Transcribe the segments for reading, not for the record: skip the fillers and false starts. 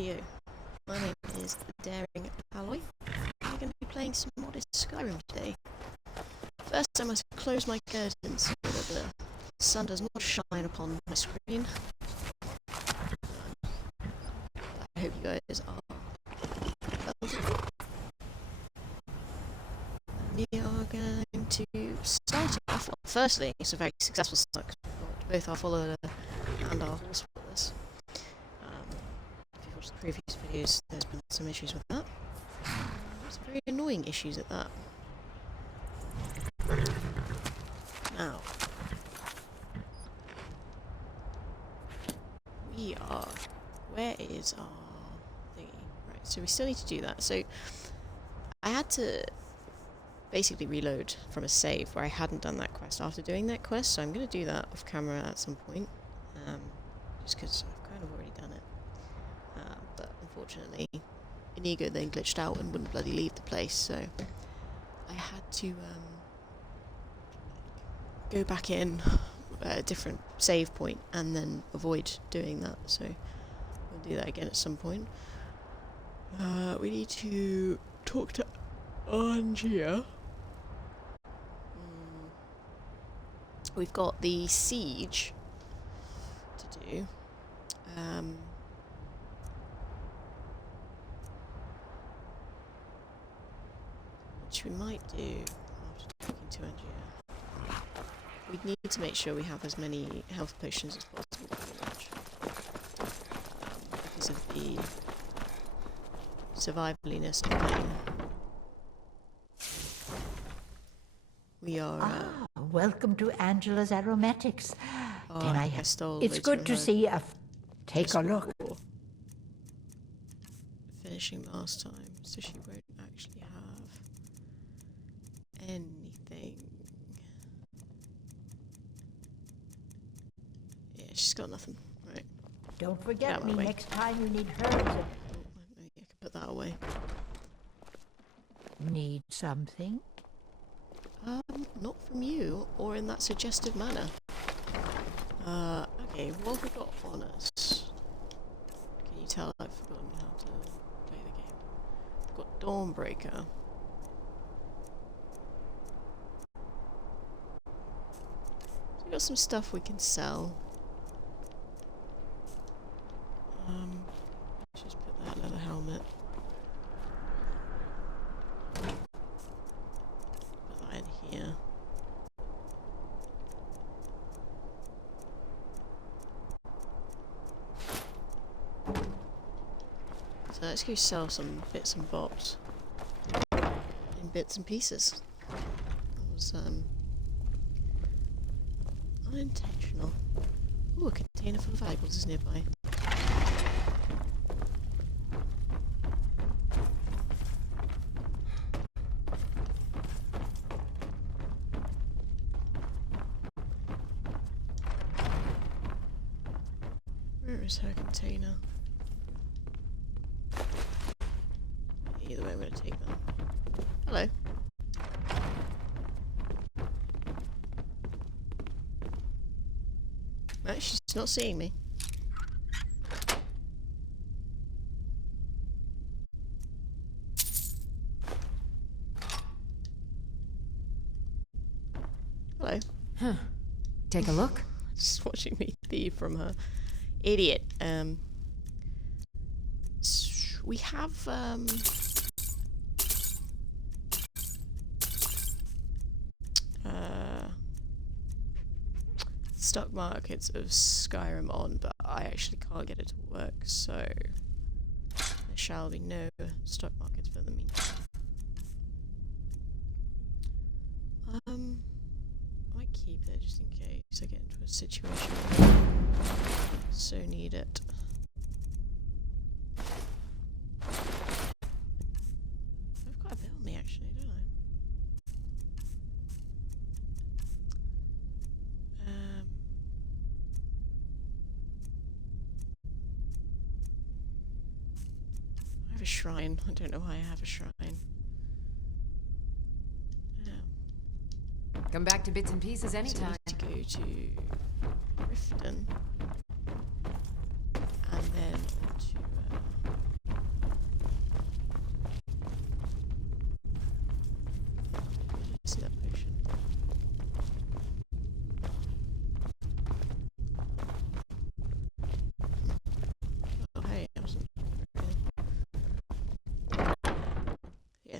video. My name is Daring Alloy. We're going to be playing some modded Skyrim today. First I must close my curtains so that the sun does not shine upon my screen. I hope you guys are well. We are going to start off. Well, firstly, it's a very successful start. Both our follower and our horse followers. If you've watched the previous videos, there's been some issues with that. Some very annoying issues at that. Now, we are. Where is our thingy? Right, so we still need to do that. So I had to basically reload from a save where I hadn't done that quest after doing that quest, so I'm going to do that off camera at some point, just because I've kind of already done it. But unfortunately, Inigo then glitched out and wouldn't bloody leave the place, so I had to go back in at a different save point and then avoid doing that, so we'll do that again at some point. We need to talk to Angia. We've got the siege to do. Which we might do after talking to Angia. We need to make sure we have as many health potions as possible, pretty much. Because of the survivaliness of the game. We are... welcome to Angela's Aromatics. Oh, Can I have stole It's good to see you. Take a look. Finishing last time, so she won't actually have anything. Yeah, she's got nothing. Right. Don't forget me way. next time you need herbs. Oh, maybe I can put that away. Need something? Not from you, or in that suggestive manner. Okay, what have we got on us? Can you tell I've forgotten how to play the game? We've got Dawnbreaker. So we've got some stuff we can sell. Let's just put that leather helmet. Put that in here. So let's go sell some bits and bobs. In bits and pieces. That was unintentional. Ooh, a container full of valuables is nearby. Where is her container? Either way, I'm going to take that. Hello. No, she's not seeing me. Hello. Huh. Take a look. Just watching me thieve from her. Idiot. We have, stock markets of Skyrim on, but I actually can't get it to work, so there shall be no stock markets for the meantime. I might keep it just in case I get into a situation where I so need it. I've got a bit on me actually, don't I? I have a shrine. I don't know why I have a shrine. Come back to bits and pieces anytime. So I need to go to Riften and then on to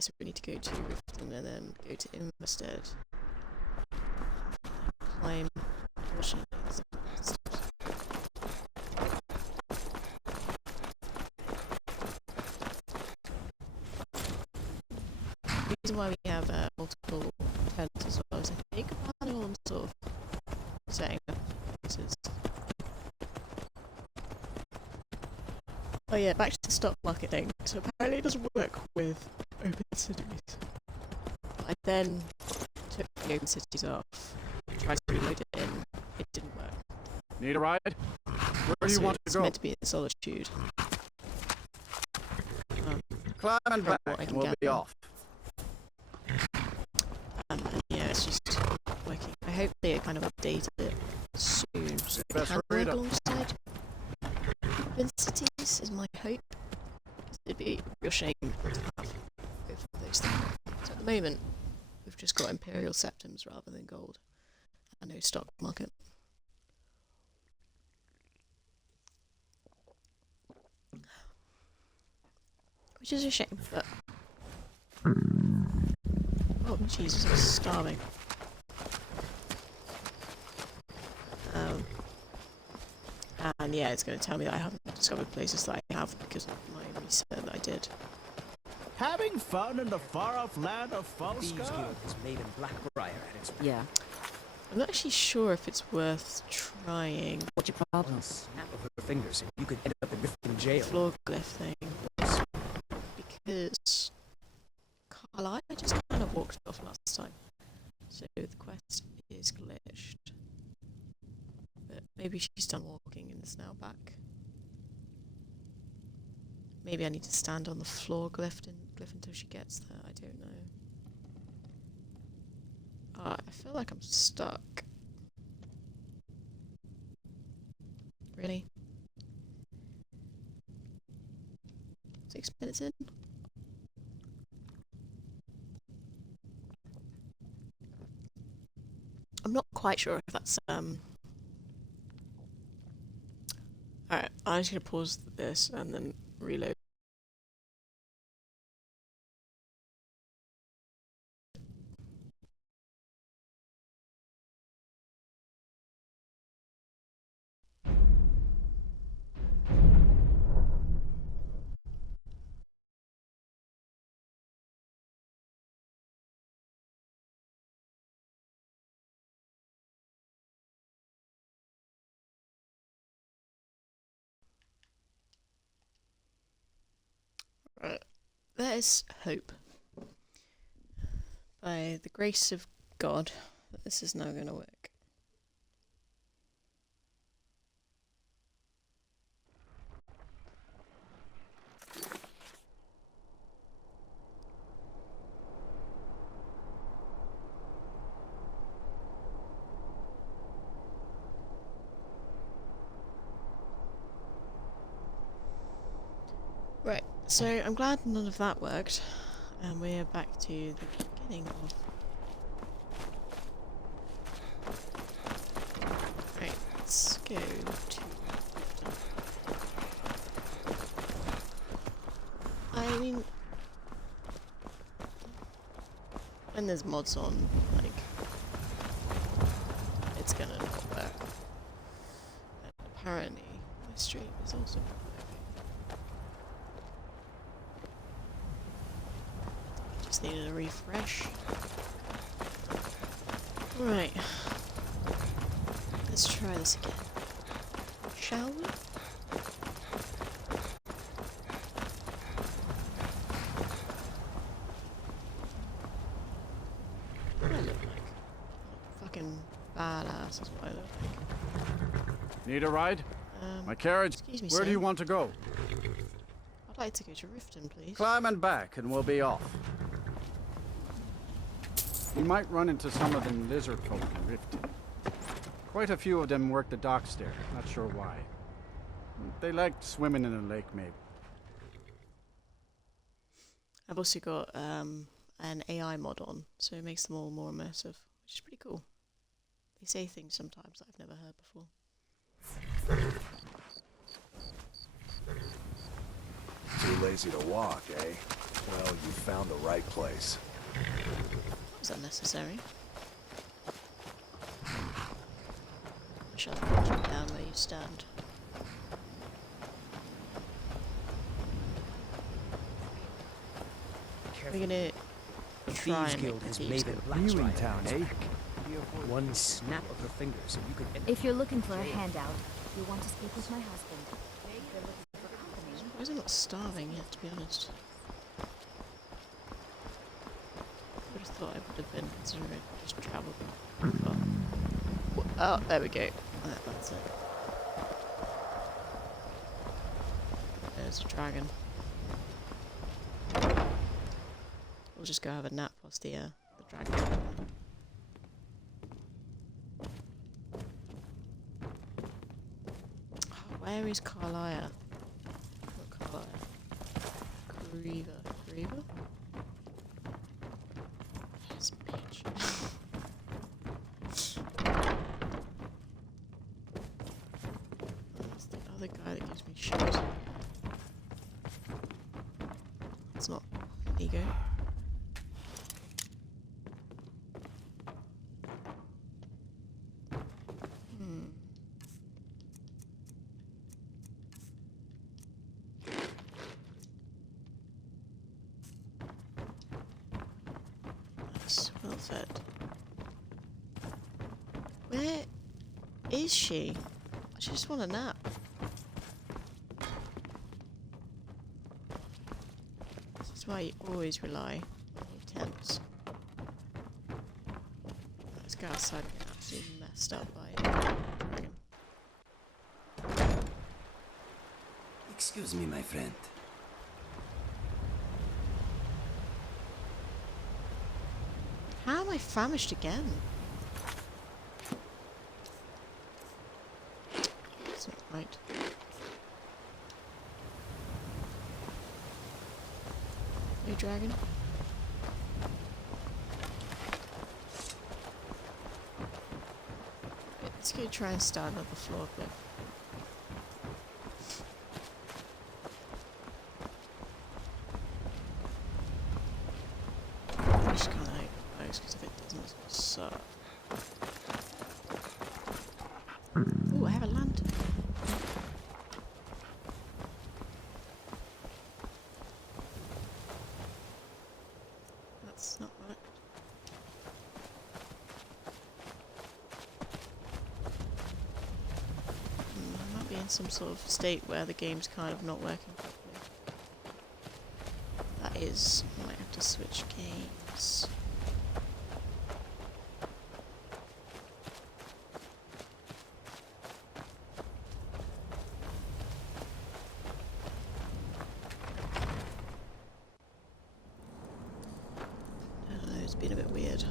so we need to go to Riften and then go to MODDED. Climb. The reason why we have multiple tents as well is I think about on sort of setting up places. Oh yeah, back to the stock market thing. So apparently it doesn't work with open cities. I then took the open cities off, tried to reload it in, it didn't work. Need a ride? Where do you want to It's go? meant to be in solitude. Climb and back, what I can and we'll get be them. off. Yeah, it's just working. I hope they kind of update it soon so it Best can hurry work up. alongside open cities is my hope. It'd be a real shame to have both of those things. So at the moment, we've just got Imperial Septums rather than gold. And no stock market. Which is a shame, but... Oh, Jesus, I'm starving. And yeah, it's going to tell me that I haven't discovered places that I have because of my reset that I did. Having fun in the far-off land of Thieves Falska? Guild is made in Blackbriar and it's Yeah. I'm not actually sure if it's worth trying what your problem. Snap of her fingers and you could end up in Riften the jail. floor glyph thing. Because Carlisle just kind of walked off last time. So the quest is glitched. But maybe she's done walking and is now back. Maybe I need to stand on the floor glyph until she gets there. I don't know. I feel like I'm stuck. Really? 6 minutes in? I'm not quite sure if that's Alright, I'm just gonna pause this and then reload. Right. There is hope. By the grace of God, that this is now going to work. Right, so I'm glad none of that worked, and we're back to the beginning of... Right, let's go to... I mean... When there's mods on, like... It's gonna not work. And apparently, my stream is also not working. Just needed a refresh. Right. Let's try this again. Shall we? What do I look like? Fucking badass is what I look like. Need a ride? My carriage. Excuse me, Where do sir. you want to go? I'd like to go to Riften, please. Climb and back, and we'll be off. You might run into some of them lizard folk in Riften. Quite a few of them work the docks there, not sure why. They like swimming in the lake, maybe. I've also got an AI mod on, so it makes them all more immersive, which is pretty cool. They say things sometimes that I've never heard before. Too lazy to walk, eh? Well, you found the right place. That was unnecessary. Shut the jump down where you stand. We're gonna try Thieves and Guild make the has thieves made go. a black Viewing town, eh? One snap of her fingers and you could end If you're looking for a handout, you'll want to speak with my husband. If you're looking for company, Why is it not starving yet, to be honest? I would have thought I would have been, considering I just travelled far. Oh, there we go. That's it. There's a dragon. We'll just go have a nap whilst the dragon. Oh, where is Carlia? Not Carlia. Creever? This bitch. That's the other guy that gives me shit. It's not ego. Nice, well fed. Where is she? I just want a nap. This is why you always rely on your tents. Let's go outside and get absolutely messed up by a dragon. Excuse me, my friend. How am I famished again? That's not right. Hey, dragon. Let's go try and start on the floor cliff. I just can't hope it works, because if it doesn't, it's gonna suck. Ooh, I have a lantern. That's not worked. I might be in some sort of state where the game's kind of not working properly. That is, I might have to switch games. I don't know, it's been a bit weird.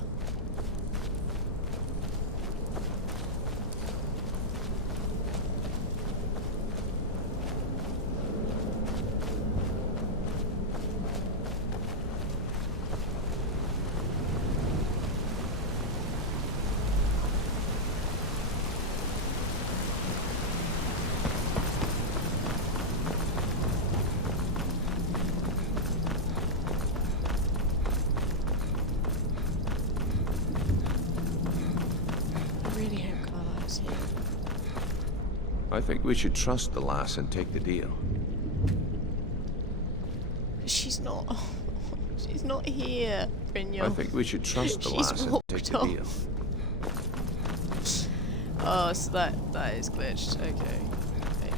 I really hope Carlisle's here. I think we should trust the lass and take the deal. But she's not. She's not here, Brynjolf. I think we should trust the She's lass and walked take the off. deal. Oh, so that is glitched. Okay. Okay.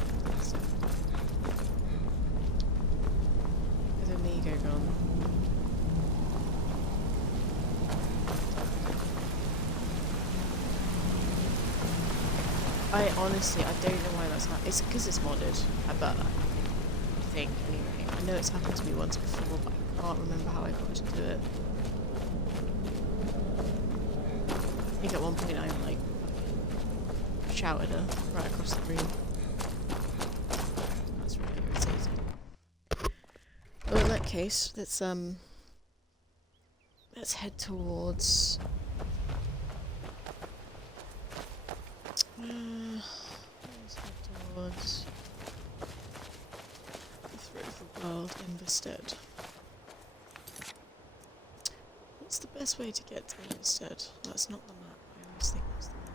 Where's Amigo gone? I honestly, I don't know why that's happening. It's because it's modded. I bet. I think, anyway. I know it's happened to me once before, but I can't remember how I got to do it. I think at one point I, like, shouted her right across the room. That's really irritating. Well, in that case, let's head towards... let's head towards the throat of the world in the stead. best way to get to them instead? That's not the map. I always think that's the map.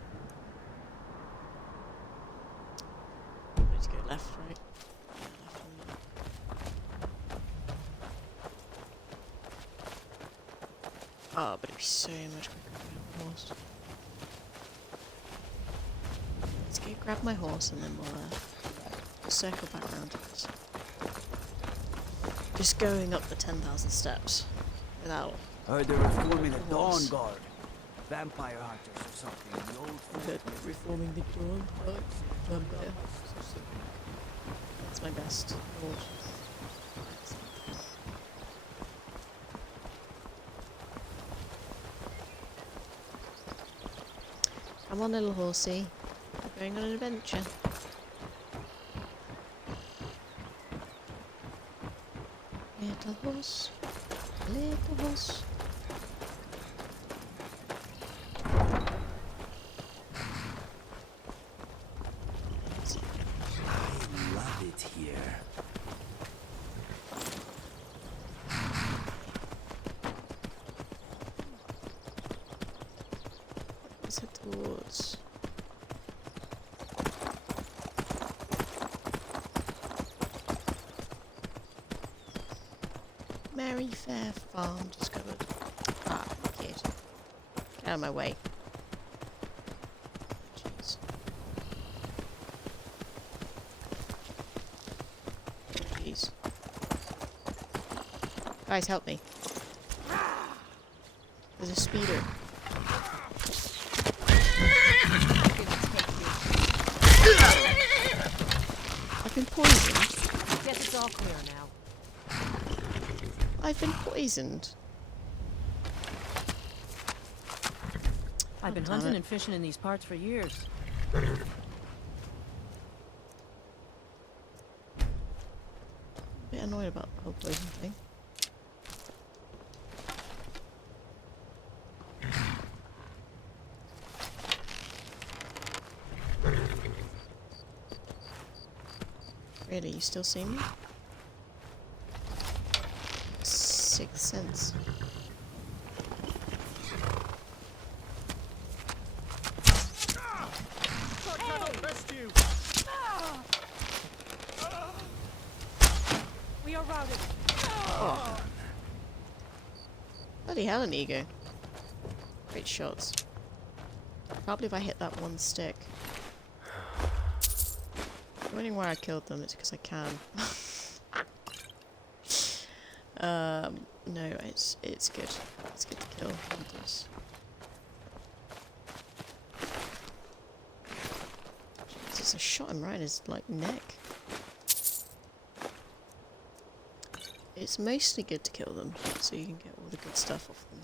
I need to go left, right? Yeah, left on the map. Oh, but it'd be so much quicker if I had a horse. Let's go grab my horse and then we'll circle back around to this. Just going up the 10,000 steps without Heard they were forming a dawn horse. guard. Vampire hunters or something. The old Good. Reforming the dawn guard. Vampire. That's my best horse. Come on, little horsey. We're going on an adventure. Little horse. Little horse. I love it here. Let's head towards. Mary Fair Farm discovered. Ah, kid. Get out of my way. Jeez. Jeez. Guys, help me. There's a speeder. I've been poisoned. Guess it's all clear now. I've been poisoned. I've been Damn hunting it. and fishing in these parts for years. Bit annoyed about the whole poison thing. Really, you still see me? Sixth sense. We are routed. Bloody hell, an ego. Great shots. Can't believe I hit that one stick. I'm wondering why I killed them. It's because I can. No, it's good. It's good to kill hunters. Jesus, I shot him right in his neck. It's mostly good to kill them, so you can get all the good stuff off them.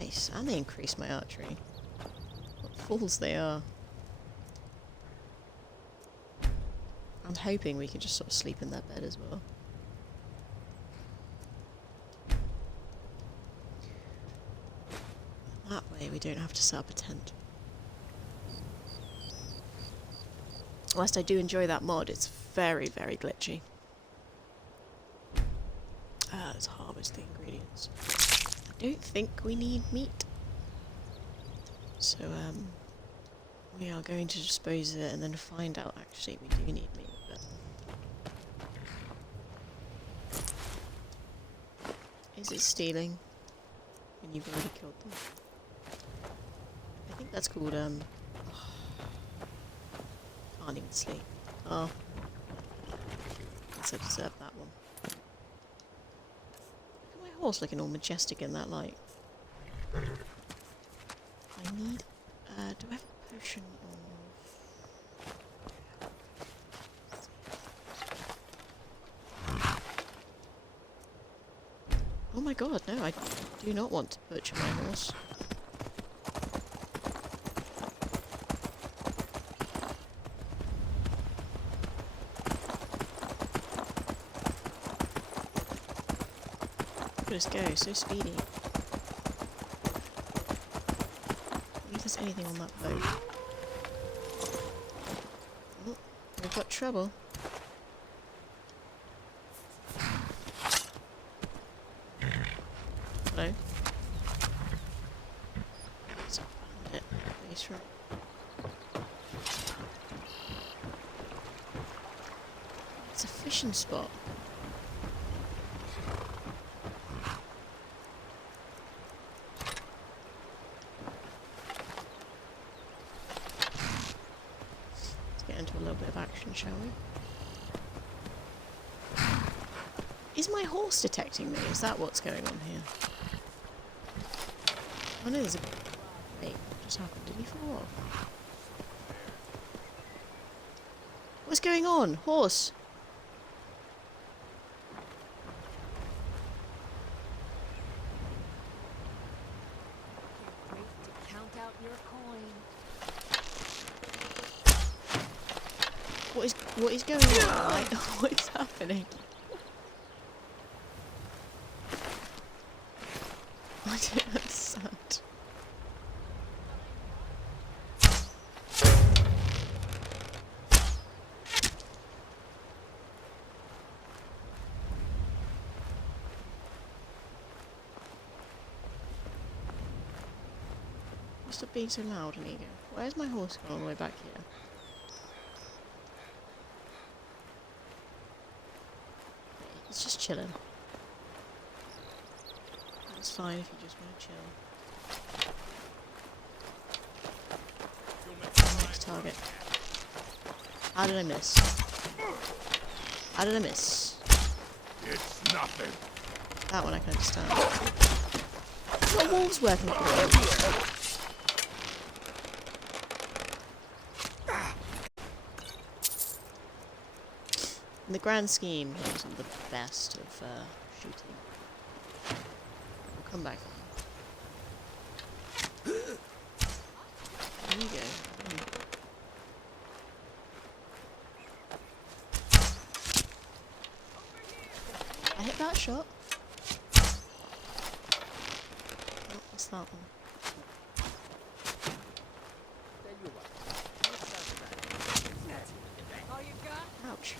Nice, and they increase my archery. What fools they are. I'm hoping we can just sort of sleep in that bed as well. That way we don't have to set up a tent. Whilst I do enjoy that mod, it's very, very glitchy. Let's harvest the ingredients. I don't think we need meat. So, we are going to dispose of it and then find out actually we do need meat. But is it stealing when you've already killed them? I think that's called, can't even sleep. Oh. Guess I deserve that one. Look at my horse looking all majestic in that light. I need, do I have a potion of... Oh my god, no, I do not want to butcher my horse. Look at us go, so speedy. If there's anything on that boat. Oh, over I've got trouble. Hello? It's up on it. Base right. It's a fishing spot. Let's get into a little bit of action, shall we? Is my horse detecting me? Is that what's going on here? I know there's a... Wait, what just happened? Did he fall off? What's going on? Horse! Can't wait to count out your coin. What is going on? Like, what is happening? I don't understand. Stop being so loud, Inigo. Where's my horse gone all the way back here? It's just chilling. It's fine if you just want to chill. Next target. How did I miss? How did I miss? It's nothing. That one I can understand. What are wolves working for? In the grand scheme, he wasn't the best of shooting. We'll come back. There you go. I hit that shot. Oh, what's that one? Ouch.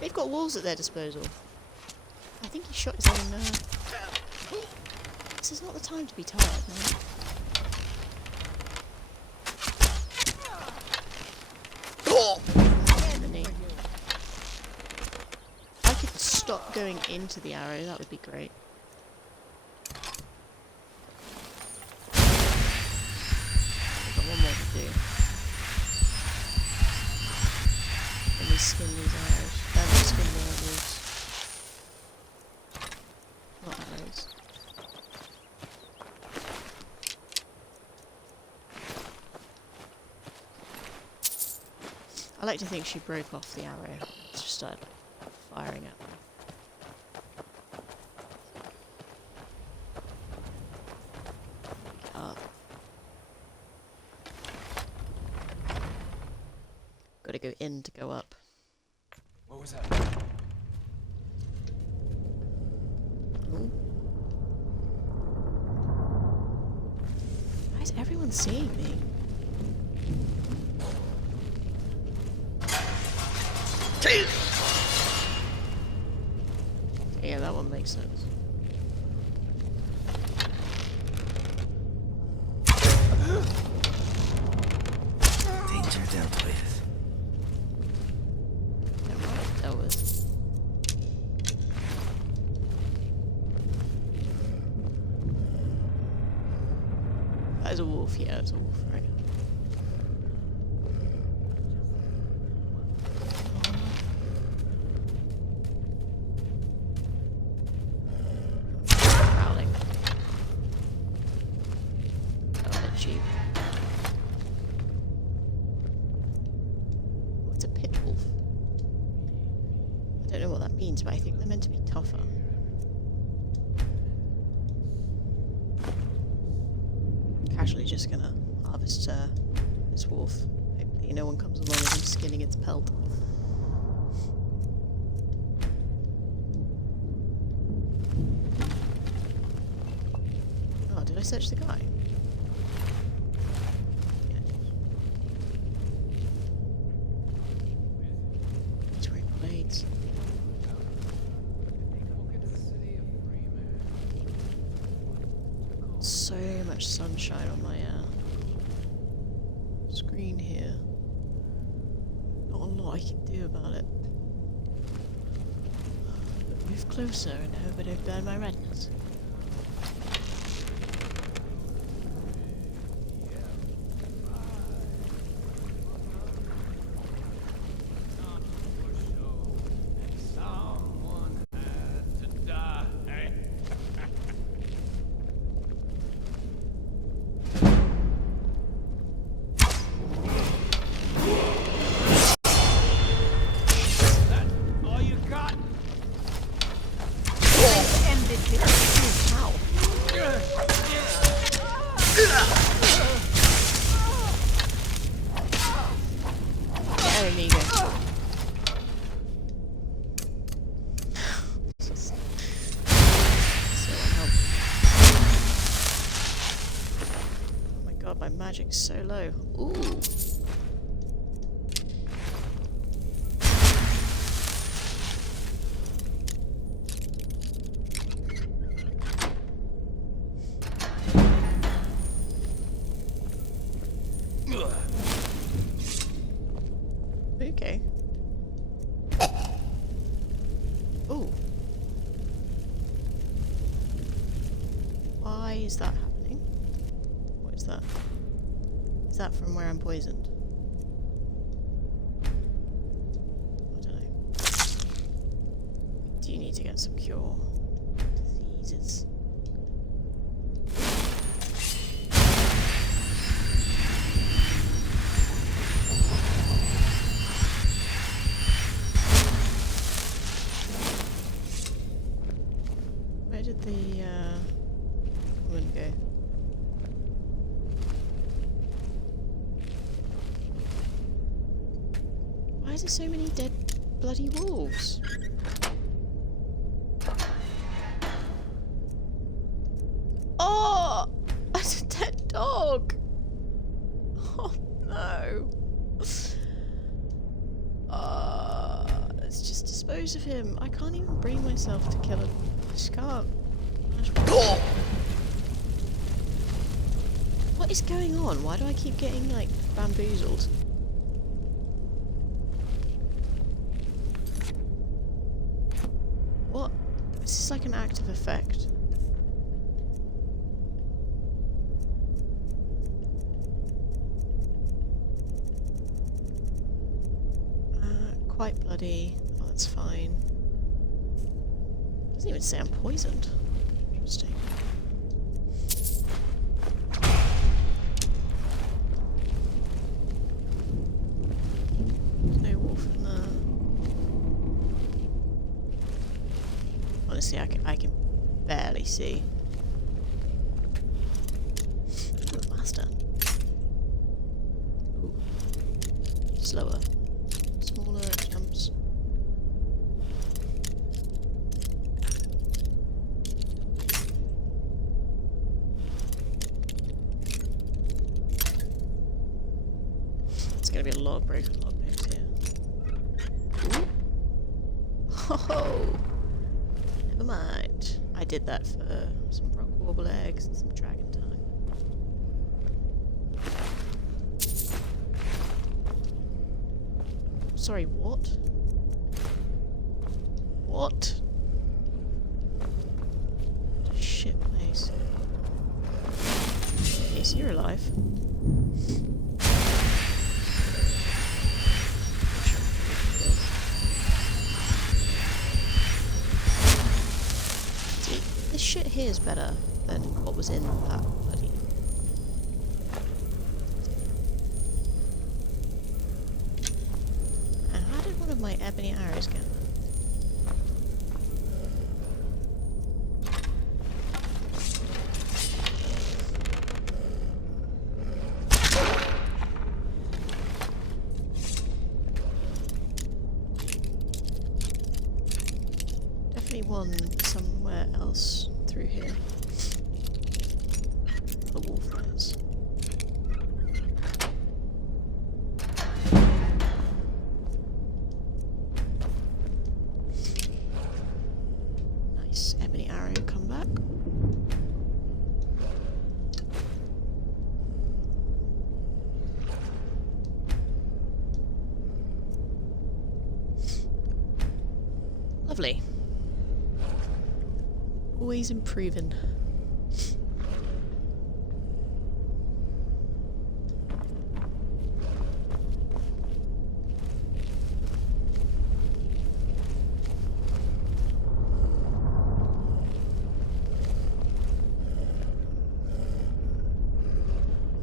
They've got wolves at their disposal. I think he shot his own... This is not the time to be tired, man. If I could stop going into the arrow, that would be great. I've got one more to do. Let me skin these arrows. Let me skin the arrows. Not arrows. I like to think she broke off the arrow. Just started firing at them. Get up. Gotta go in to go up. What was that? Ooh. Why is everyone seeing me? Yeah, that one makes sense. Danger dealt with. That was. That is a wolf, yeah, it's a wolf, right? Prowling. Oh, a jeep. What's a pit wolf? I don't know what that means, but I think they're meant to be tougher. Casually just gonna harvest this wolf. Hopefully no one comes along as I'm skinning its pelt. I search the guy? Yeah. He's wearing blades. So much sunshine on my screen here. Not a lot I can do about it. But move closer and hope I don't burn my retinas. Very meager. Oh my god, my magic's so low. Ooh. Okay. Ooh. Why is that happening? What is that? Is that from where I'm poisoned? I don't know. Do you need to get some cure diseases? Where did the woman go? Why is there so many dead bloody wolves? Oh! That's a dead dog! Oh no! Let's just dispose of him. I can't even bring myself to kill him. I just can't. What is going on? Why do I keep getting, like, bamboozled? What? Is this like an active effect? Quite bloody. Oh, that's fine. Doesn't even say I'm poisoned. Interesting. There's no wolf in there. Honestly, I can barely see. Ooh, master. Ooh. Slower. Smaller jumps. It's gonna be a lot of broken log picks here. Ooh. Oh, never mind. I did that for some rock warble eggs and some dragon time. Sorry, what? What? What a shit place. Okay, so you're alive. See, this shit here is better than what was in that bloody... And how did one of my ebony arrows get? Definitely one somewhere else through here. for the wolf fires. Nice. Ebony arrow, come back. Lovely. Always improving.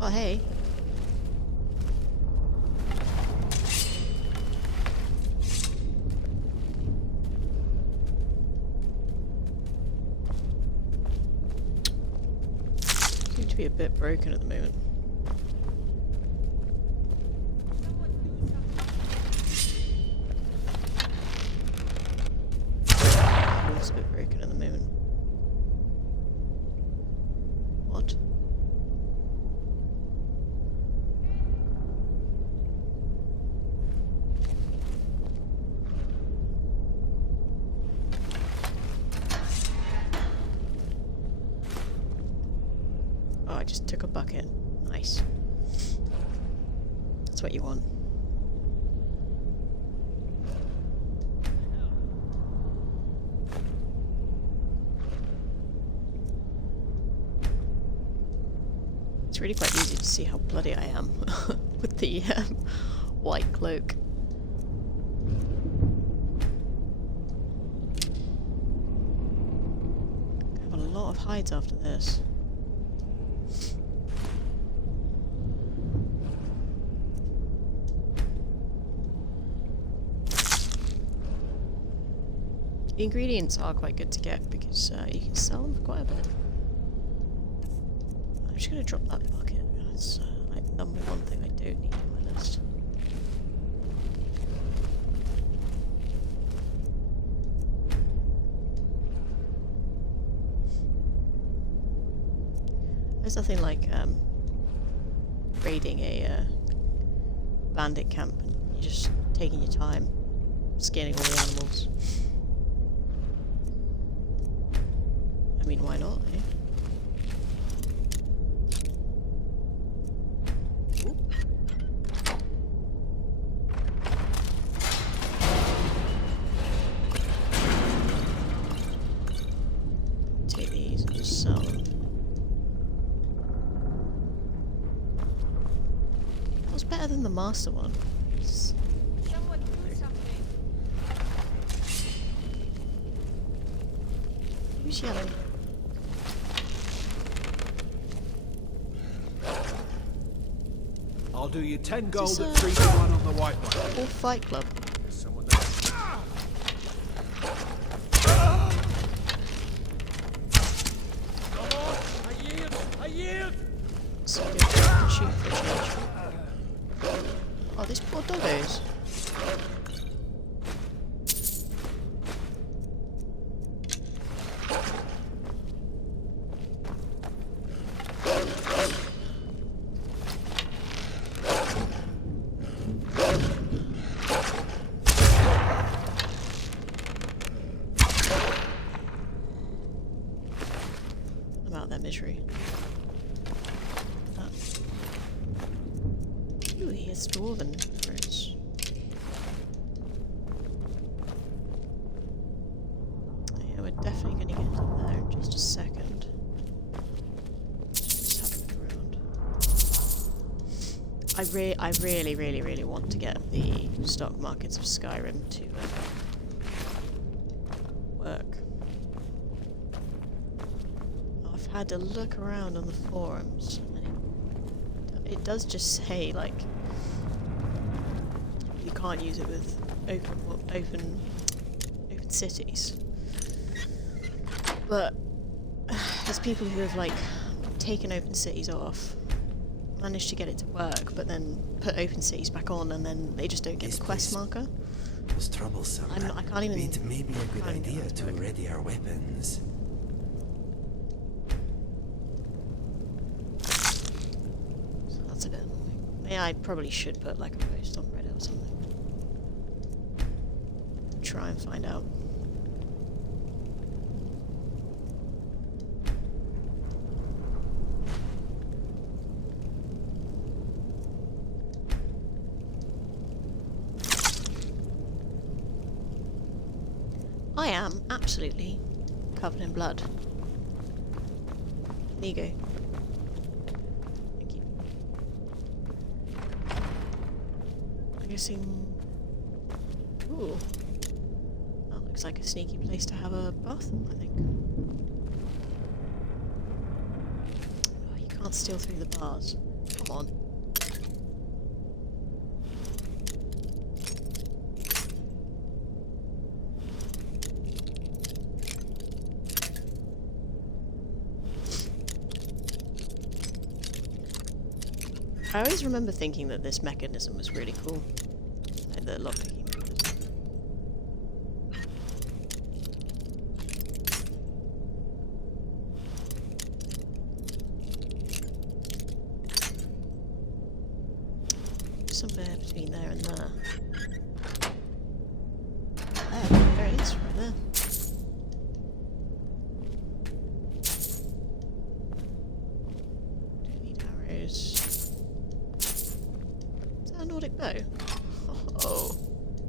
Oh, hey. Seem to be a bit broken at the moment. It's a bit broken at the moment. What? Oh, I just took a bucket. Nice. That's what you want. It's really quite easy to see how bloody I am with the white cloak. I have a lot of hides after this. The ingredients are quite good to get because you can sell them for quite a bit. I'm just going to drop that bucket. That's like number one thing I don't need on my list. There's nothing like raiding a bandit camp and you're just taking your time, scanning all the animals. I mean, why not, eh? Ooh. Take these and just sell them. That was better than the master one. Someone do something. Who's yelling? I'll do you 10 gold this, at 3 to 1 on the white one. Or Fight Club? There's someone there. Come on! I yield! I yield! So good to shoot for a change. Oh, these poor doggos. I'm out of their misery. Ooh, he has dwarven fruits. Yeah, we're definitely going to get into there in just a second. Just have a look around. I really want to get the stock markets of Skyrim to work. I've had a look around on the forums, and it does just say, like, you can't use it with open cities. But there's people who have, like, taken open cities off, managed to get it to work, but then put open cities back on, and then they just don't get the quest marker. Was troublesome. I can't even. It may be a good can't even idea get to that to work. ready our weapons. I probably should put like a post on Reddit or something. Try and find out. I am absolutely covered in blood. There you go. Thank you. I'm guessing... Ooh. That looks like a sneaky place to have a bathroom, I think. Oh, you can't steal through the bars. Come on. I always remember thinking that this mechanism was really cool. Like the lockpicking mechanism. Somewhere between there and there. There it is, right there. Don't need arrows. A Nordic bow? Oh.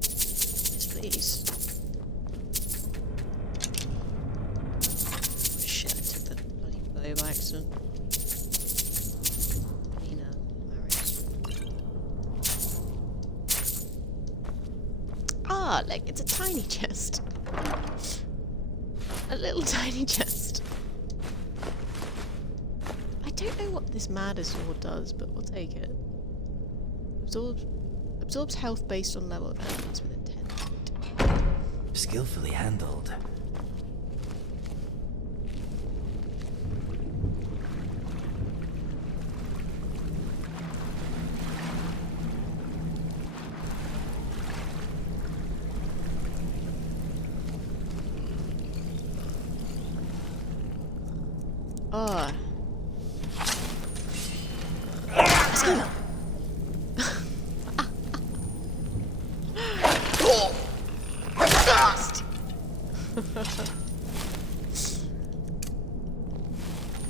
Yes, please. Oh, shit, I took the bloody bow by accident. Arrows. Ah, like, it's a tiny chest. A little tiny chest. I don't know what this Madder sword does, but we'll take it. Absorbs health based on level of enemies within 10 feet. Skillfully handled. Ah.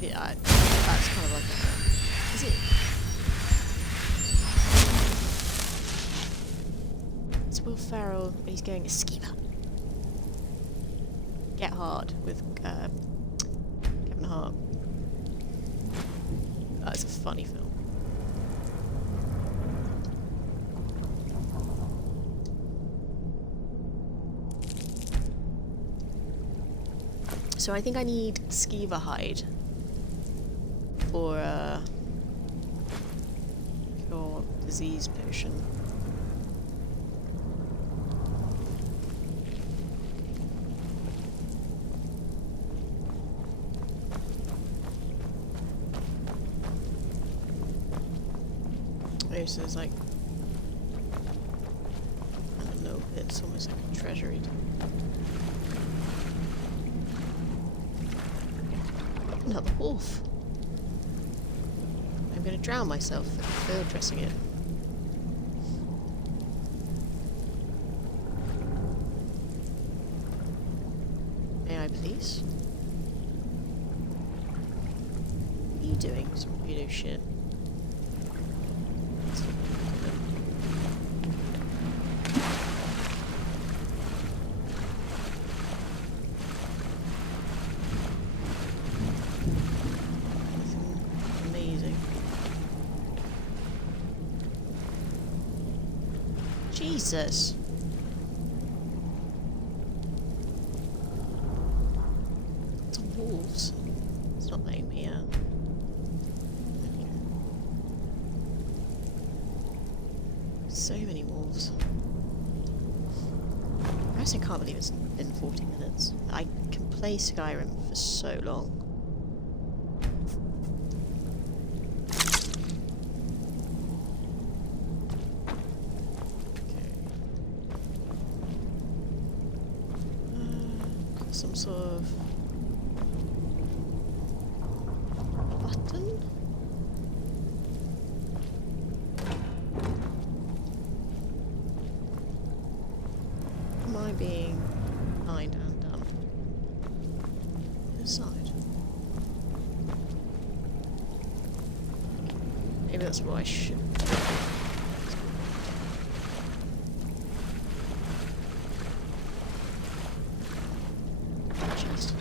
Yeah, that's kind of like a... Is it? It's Will Ferrell, he's going Esquiva. Get Hard with Kevin Hart. That's a funny film. So I think I need Skeever hide for your disease potion. Oh, so there's like, I don't know, it's almost like a treasury. Another wolf. I'm going to drown myself for field dressing it. May I please? What are you doing? Some weirdo shit. Jesus. It's wolves. It's not letting me out. So many wolves. I actually can't believe it's been 40 minutes. I can play Skyrim for so long. Some sort of button? time being lined and done. This side. Maybe that's what I should. Chest.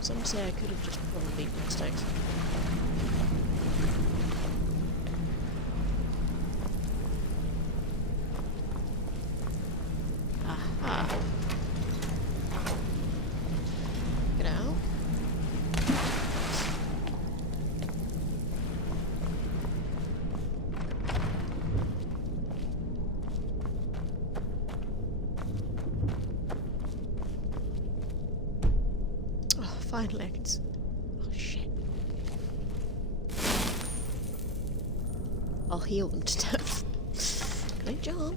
Some say I could have just probably pressed X. Aha. Get out. Oh, finally I can s- oh shit. I'll heal them to death. Great job.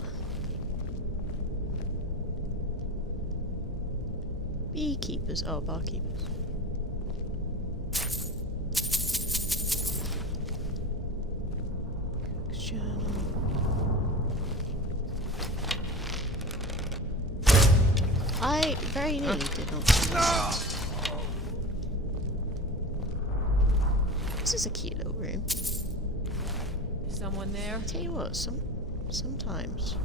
Beekeepers. Oh, barkeepers. Cook's journal. I very nearly did not. This is a cute little room. Someone there? I tell you what, sometimes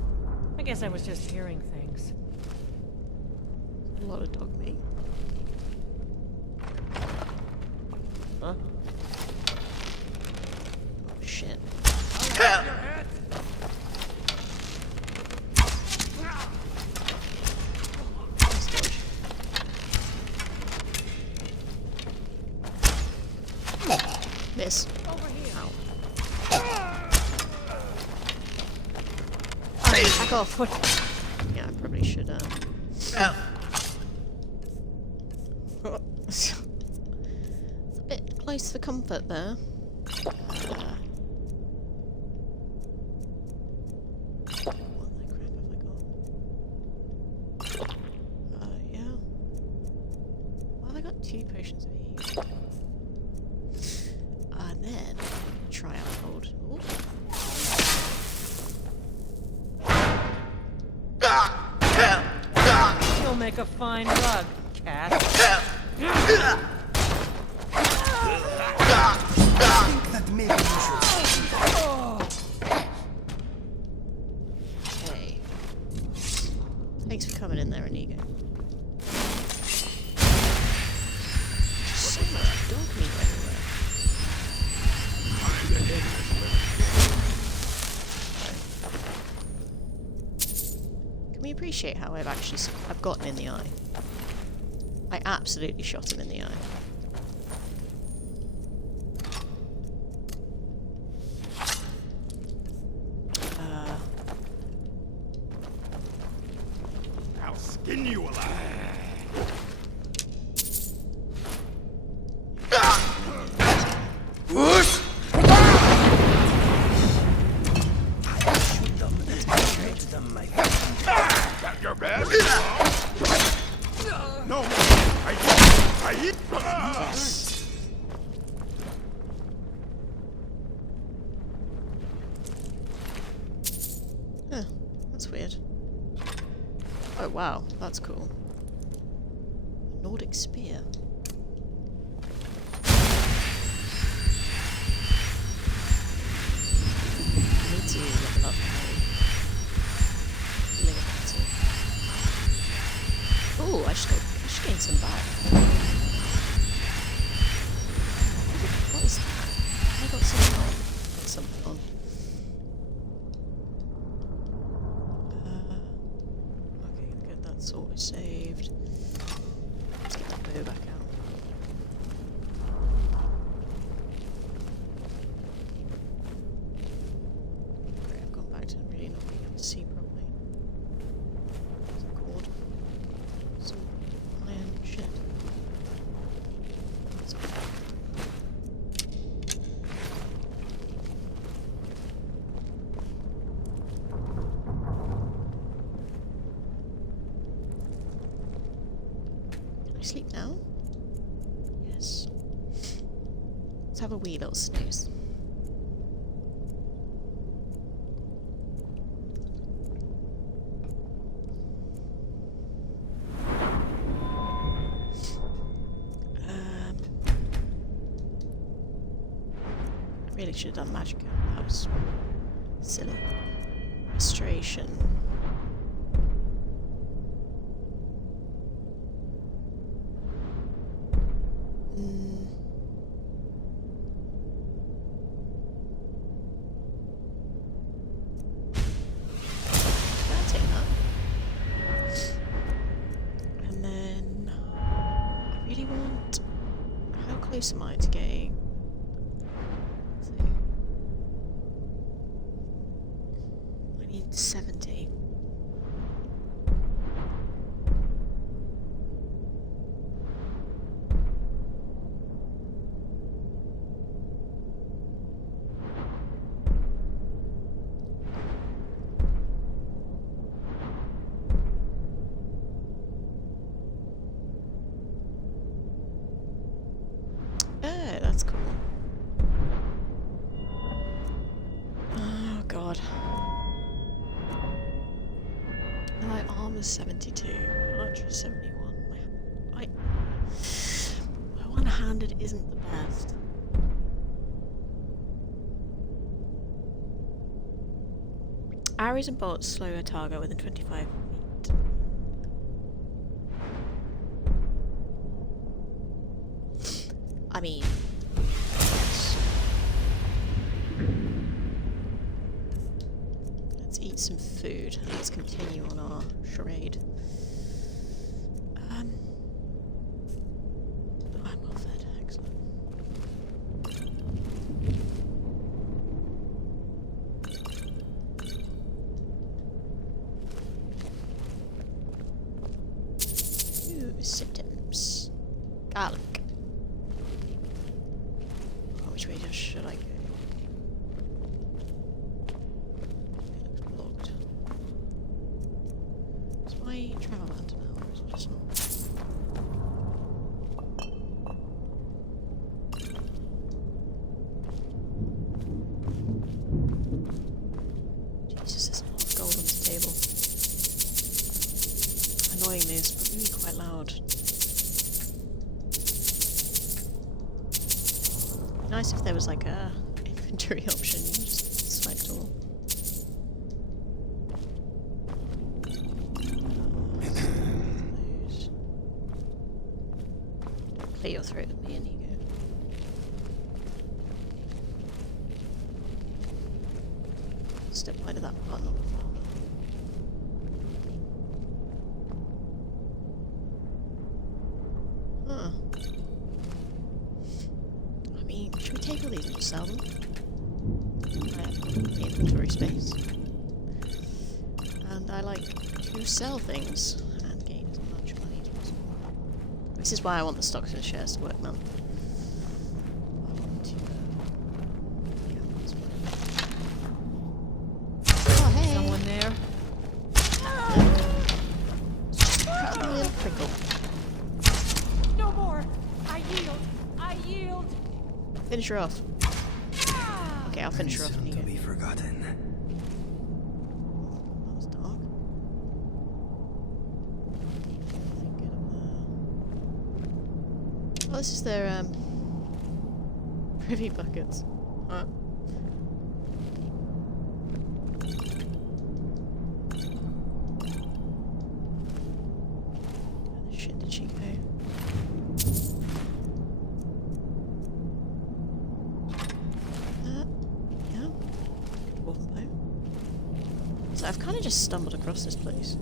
I guess I was just hearing things. a lot of dog meat. Huh? Oh shit. Nice dodge. Miss. Over here. Ow. Back off. Yeah, I probably should. It's a bit close for comfort there. What the crap have I got? Yeah. Why have I got 2 potions of heat? And then try out hold. Ooh. You'll make a fine rug, cat. That may be interesting. Okay. Thanks for coming in there, Inigo. So much dog meat everywhere. Can we appreciate how I've gotten in the eye? I absolutely shot him in the eye. I'll skin you alive. Shoot them. Shred them, my friend. Got your best? No. Huh, that's weird. Oh wow, that's cool. Nordic spear. I need to level up my healing ability. Oh, I should gain some back. What is that? I got something on. Got something on. Okay, good. That's always saved. Let's get that bow back out. Great, I've gone back to really not being able to see properly. What's it called? Some iron shit. Can I sleep now? Yes. Let's have a wee little snooze. Really should have done magic. That was silly. Frustration. I'll take that. And then I really want. How close am I to getting? Let's see. I need 70. Oh, that's cool. Oh god. My armor's 72, archery 71. My one-handed isn't the best. Arrows and bolts slow a target within 25 feet. I mean, yes. Let's eat some food. Let's continue on our charade. Oh, I'm well fed. Excellent. Ooh, symptoms. Garlic. Which way should I go? It looks blocked. Is my travel lantern now? Or is it just not? Jesus, there's a lot of gold on this table. Annoying this, but really quite loud. Nice if there was like a inventory option, you just select all. Clear your throat with me and you go. Step wide of that part, not the farm. Huh. Should we take all these and just sell them? I have inventory space. And I like to sell things and gain as much money as possible. This is why I want the stocks and shares to work, man. I want to gamble as well. Oh, hey! Someone there? Just a little prickle. No more! I yield! I yield! Finish her off. Okay, I'll finish her off when you to go. be forgotten. That was dark. Nothing good up there. Oh, this is their privy buckets. Huh. Where the shit did she go? Yeah. Dwarven bow. So I've kind of just stumbled across this place.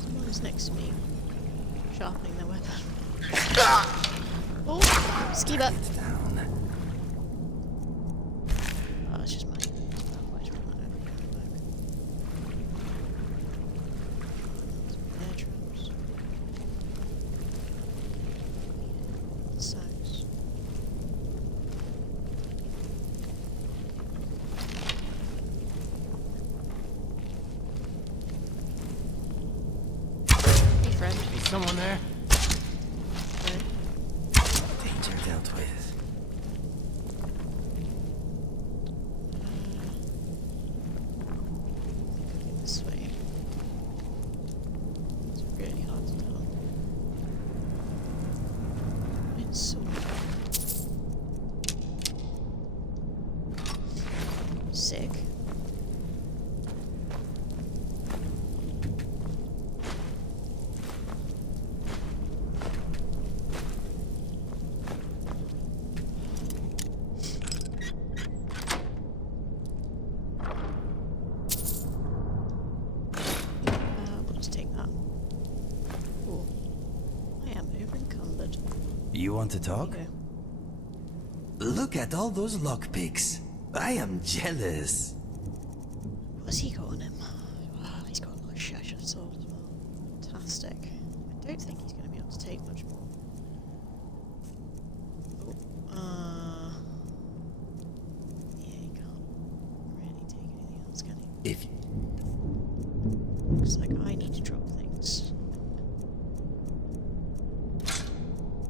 Someone's next to me, sharpening their weapon. Oh, ski butt. Oh, it's just my air traps. Sacks. Hey, friend. Is someone there? Danger dealt with. This way. So. Sick. We'll just take that. Cool. I am over encumbered. You want to talk? Okay. Look at all those lockpicks. I am jealous. What's he got on him? Wow, he's got a lot of shit I should have sold as well. Fantastic. I don't think he's going to be able to take much more. Oh, yeah, he can't really take anything else, can he? If Looks like I need to drop things.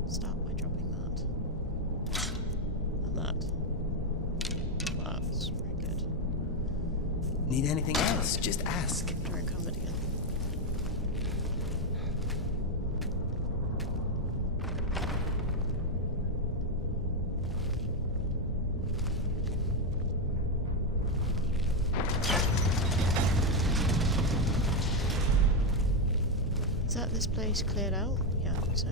Start by dropping that. And that. That's very good. need anything else, just ask. You're encumbered again. Is that this place cleared out? Yeah, I think so.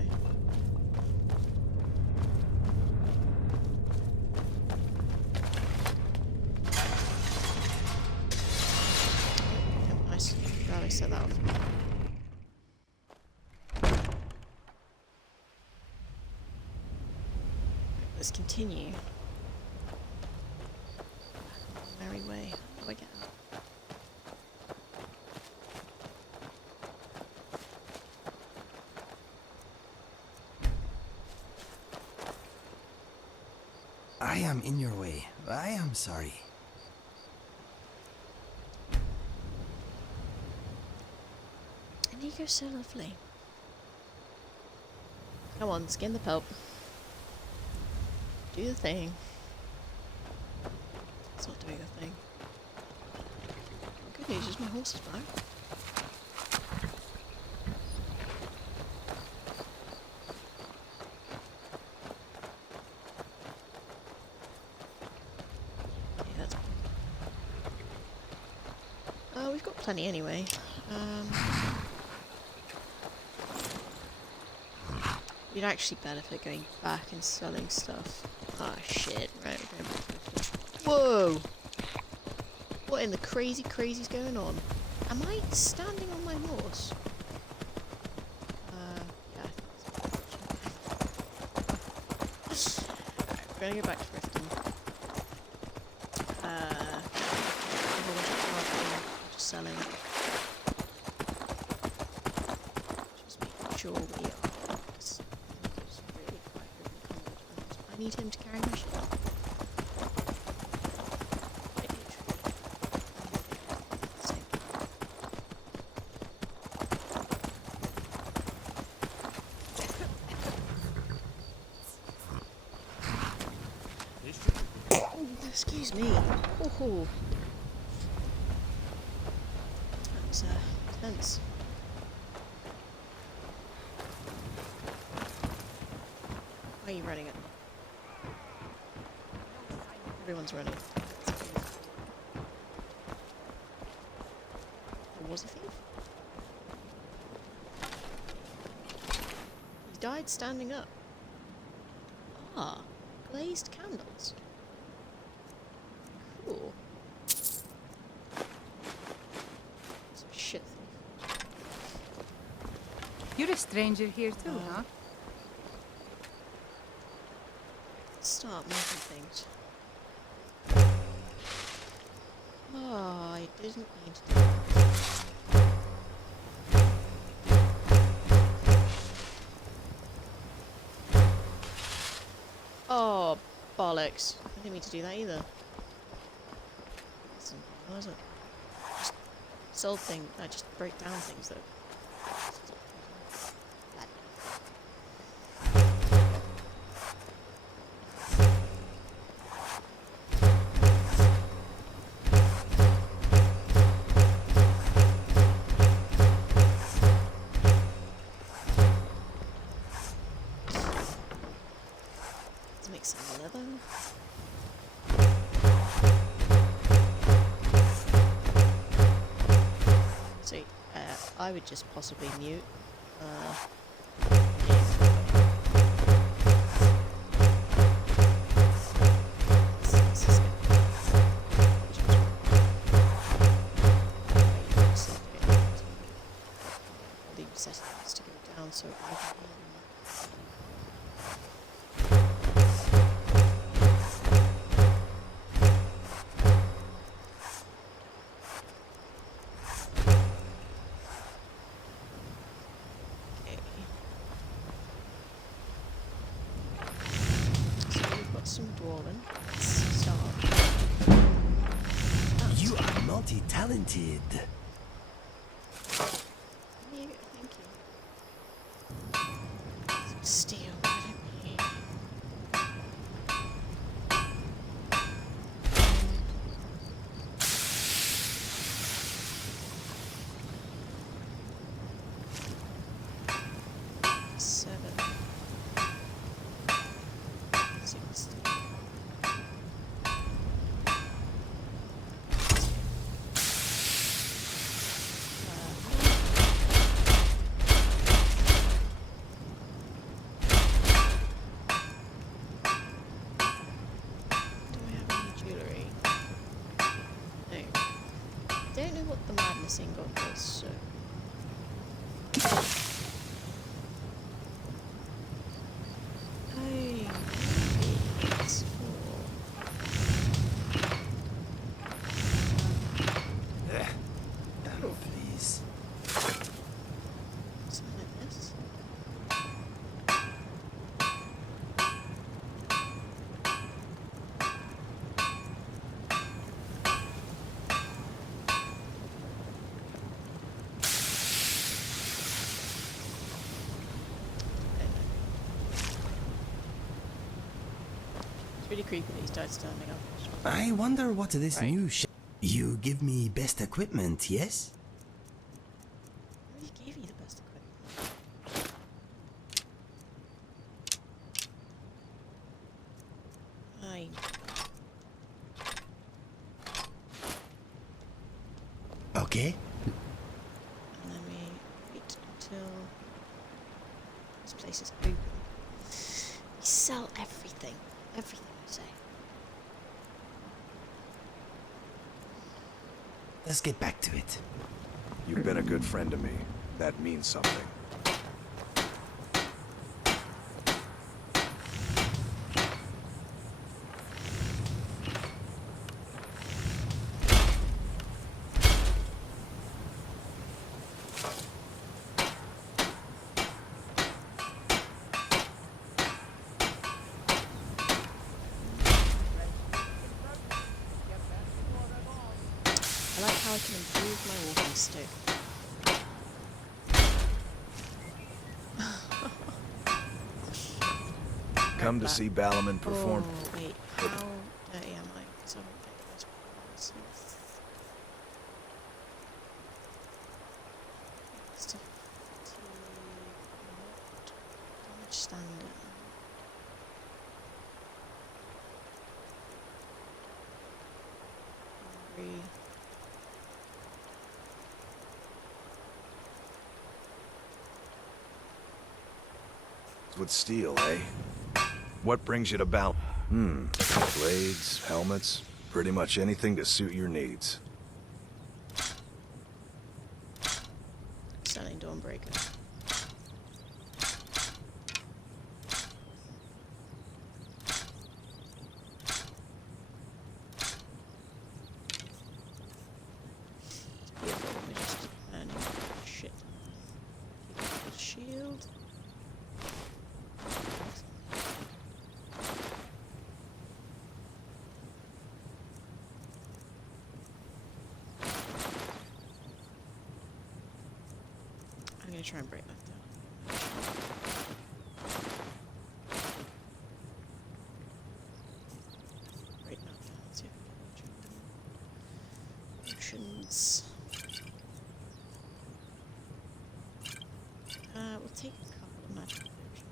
Oh, nice. Glad I set that off. Let's continue. Merry way. How do I get out? I am in your way. I am sorry. And you go so lovely. Come on, skin the pulp. Do the thing. It's not doing the thing. Good news is my horse is back. Yeah, that's we've got plenty anyway. You'd actually benefit going back and selling stuff. Ah, shit. Right, we're going back to the Whoa! What in the crazy's going on? Am I standing on my horse? Yeah. Right, we're gonna go back to Riften. Just selling. Just making sure we are. Really quite overencumbered. I need him to carry my shit. Excuse me. Oh, that's tense. Why are you running it? Everyone's running. There was a thief? He died standing up. Ah, glazed candles. Cool. Some shit thief. You're a stranger here too, huh? Let's start making things. Oh, I didn't mean to do that. Oh, bollocks. I didn't mean to do that either. That's not was it? Just sold things. I just break down things though. some leather. So, I would just possibly mute. The settings to go down so I can hear them. Some dwarven. Let's start. You are multi-talented. Thank you. Some steel. Seven. 60. Don't know what the madness ingot was, so. Oh, maybe it's for. Oh, please. Something like this. It's really creepy that he started standing up. I wonder what this Right. new You give me best equipment, yes? I already gave you the best equipment. Fine. Okay. And then we wait until this place is open. We sell everything. Everything, I say. Let's get back to it. You've been a good friend to me. That means something. I like how I can improve my walking stick. Come to see Ballerman perform. Oh, wait. How dirty am I? Because I don't get those points. Stuff to not damage standard. Hungry. With steel, eh? What brings you to Bal? Blades, helmets, pretty much anything to suit your needs. Selling Dawnbreaker. Shit. Shield. I'm gonna try and break that down. Break that down, see if I can get potions. We'll take a couple of magic potions.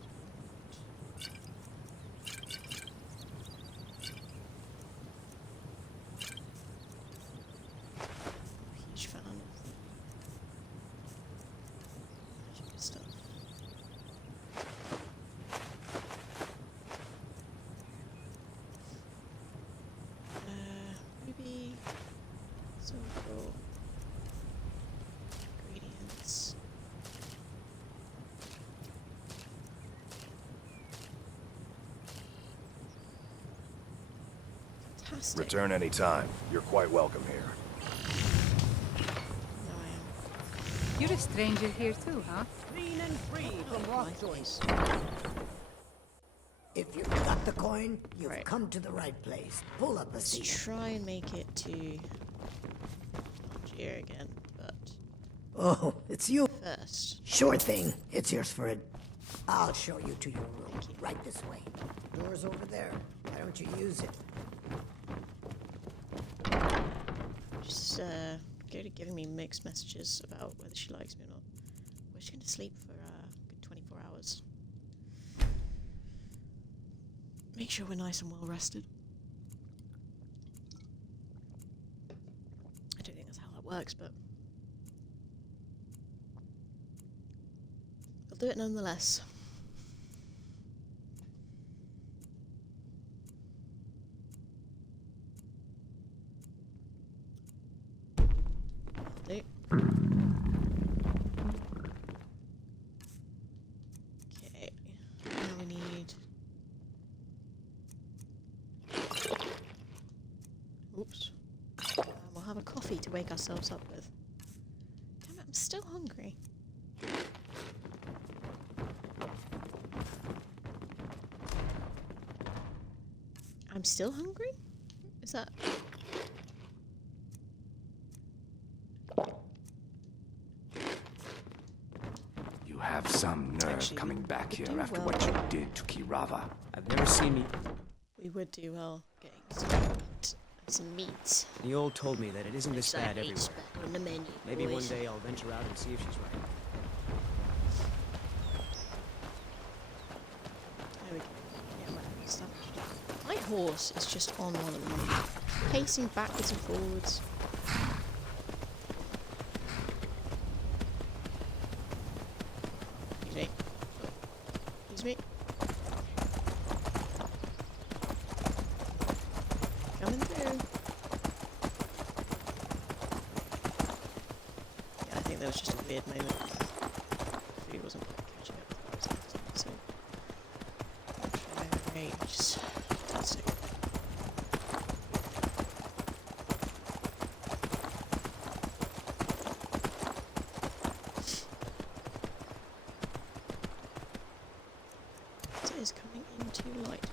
Fantastic. Return any time. You're quite welcome here. No, I am. You're a stranger here too, huh? Clean and free from rock joints. If you've got the coin, you've Right. come to the right place. Pull up a Let's seat. try and make it to Algier again, but Oh, it's you. first. Sure thing. It's yours for it. I'll show you to your room. Right this way. Door's over there. Why don't you use it? Just giving me mixed messages about whether she likes me or not. We're just going to sleep for a good 24 hours. Make sure we're nice and well rested. I don't think that's how that works, but I'll do it nonetheless. Do. Okay, now we need. Oops. We'll have a coffee to wake ourselves up with. Damn it, I'm still hungry. I'm still hungry? Is that... You have some nerve Actually, coming back we here do after well. what you did to Kirava. I've never seen me. We would do well getting some meat. Some meat. The old told me that it isn't this bad everywhere. Back on the menu, Maybe one boys. day I'll venture out and see if she's right. There we go. Yeah, we're established. My horse is just on one of them, pacing backwards and forwards. Excuse me. Oh. Excuse me. Coming through. Yeah, I think that was just a weird moment. Food wasn't quite catching up. So. Right, just one second. It is coming in too light.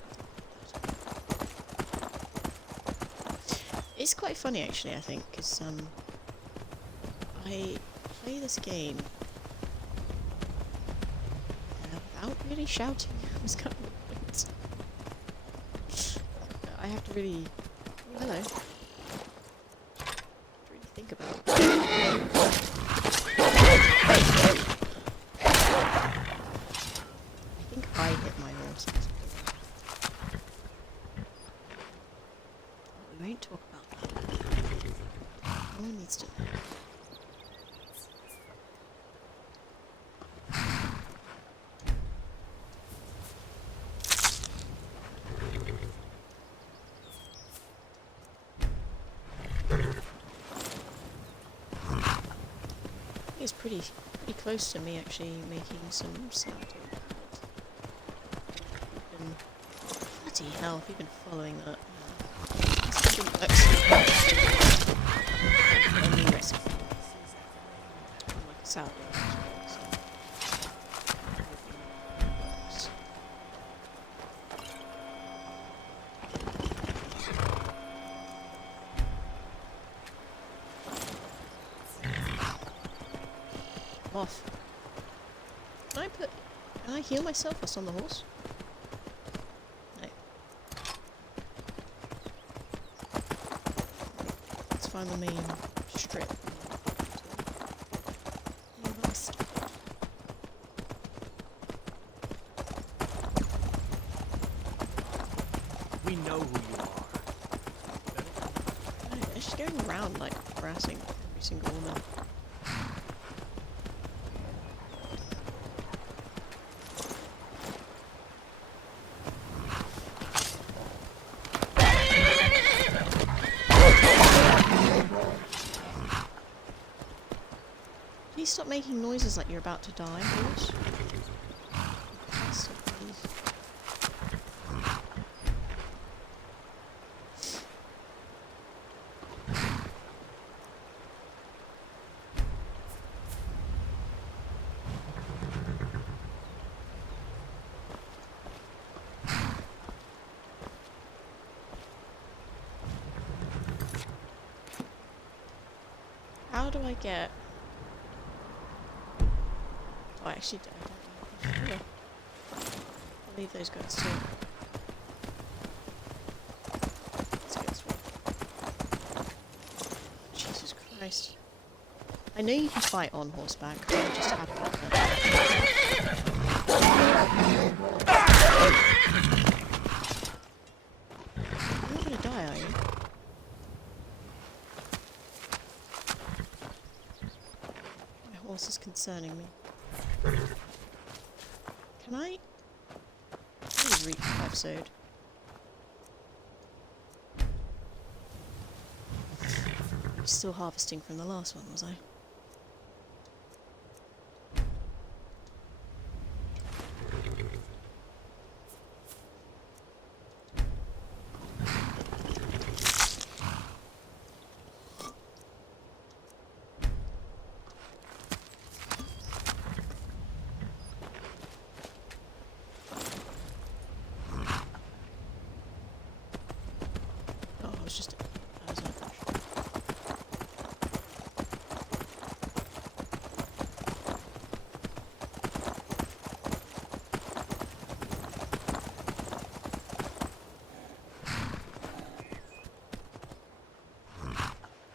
It's quite funny actually, I think, because I play this game without really shouting. I was kind of I have to really... Oh, hello. Really think about it. I think I hit my horse. We won't talk about that. No one needs to know. It's pretty close to me actually making some sourdough. Bloody hell, if you've been following that. This didn't work so well. Only recipe. Like a sourdough. So. Works. Off. Can I heal myself whilst on the horse? No. Let's find the main strip. We know who you are. They're just going around like harassing every single woman. Please stop making noises like you're about to die, please. Stop, please. How do I get... Oh, actually, I don't know. I'll leave those guys too. Let's go this way. Jesus Christ. I know you can fight on horseback. I just haven't done that. You're not gonna die, are you? My horse is concerning me. Can I? Please reach the episode. I'm still harvesting from the last one, was I? Oh, I was just... I was in a bush.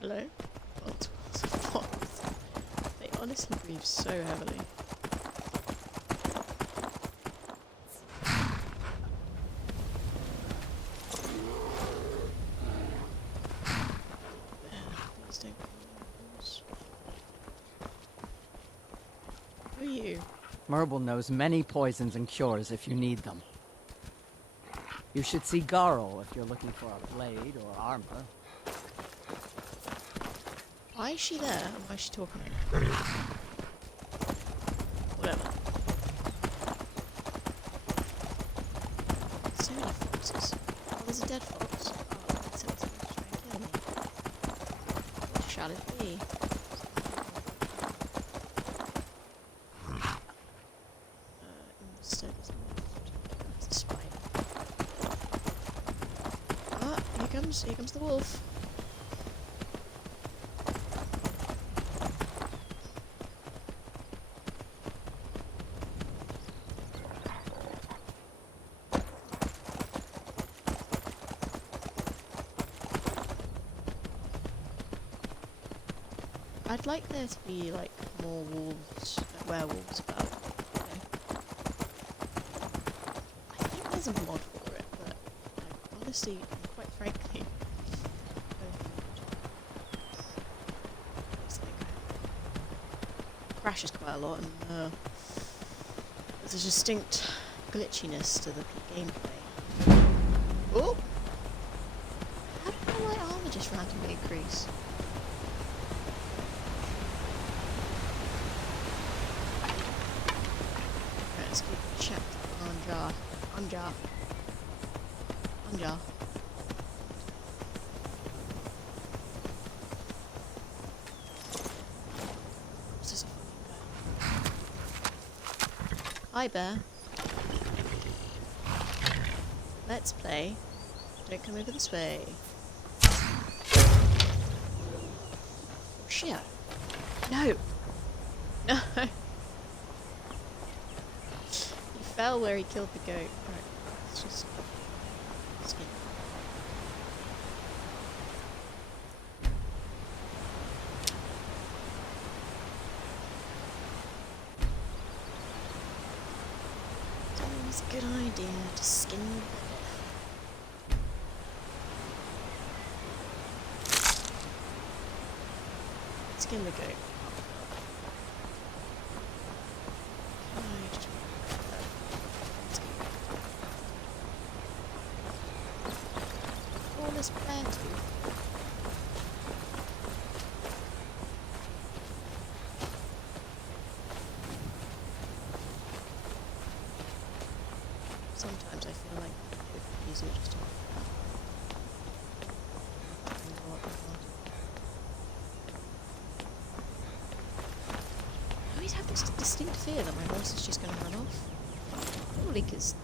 Hello? Fox. They honestly breathe so heavily. Please don't kill my horse. Who are you? Merble knows many poisons and cures if you need them. You should see Garl if you're looking for a blade or armor. Why is she there? And why is she talking? Whatever. So many foxes. Oh, there's a dead fox. Oh, that sounds like it's trying to kill me. What shall it be? Instead it's left. It's a spider. Ah, here comes the wolf. I'd like there to be like more wolves, werewolves about. You know? I think there's a mod for it, but I honestly, quite frankly, crashes quite a lot, and there's a distinct glitchiness to the gameplay. Oh! How did my light armor just randomly increase? Let's keep check on jar. What's this a fucking bear? Hi bear. Let's play. Don't come over this way. Oh shit. No! No! He fell where he killed the goat. Right, let's just... Let's get... It's always a good idea to skin the goat. Skin the goat. This bear tooth. Sometimes I feel like it would be easier just to I always have this distinct fear that my horse is just going to run off. Probably because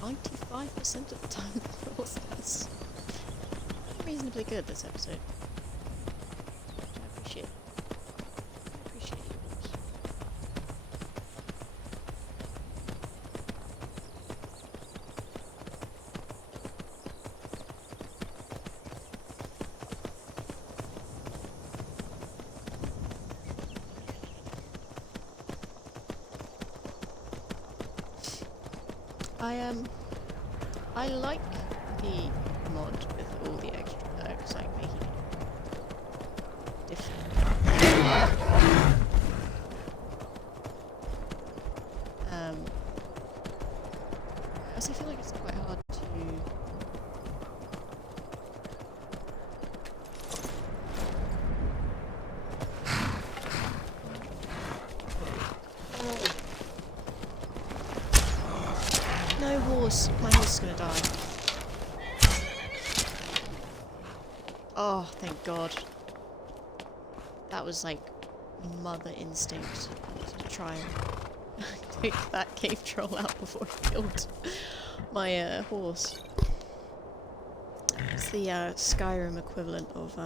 95% of the time the horse does. Reasonably good this episode. I appreciate. I like the mod with all the extra perks, like making it different. I also feel like it's quite hard to no horse. My horse is gonna die. Oh, thank God. That was like mother instinct to try and take that cave troll out before he killed my horse. It's the Skyrim equivalent of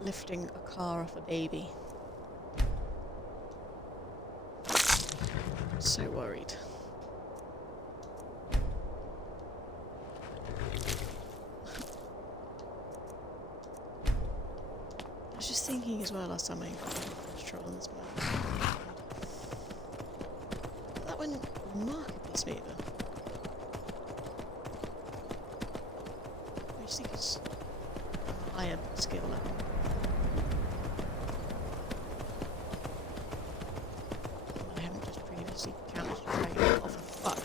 lifting a car off a baby. So worried. I was just thinking as well last time I troll on this map. That went remarkably smoother. I just think it's a higher skill level. I haven't just previously counted dragon. Oh, for fuck.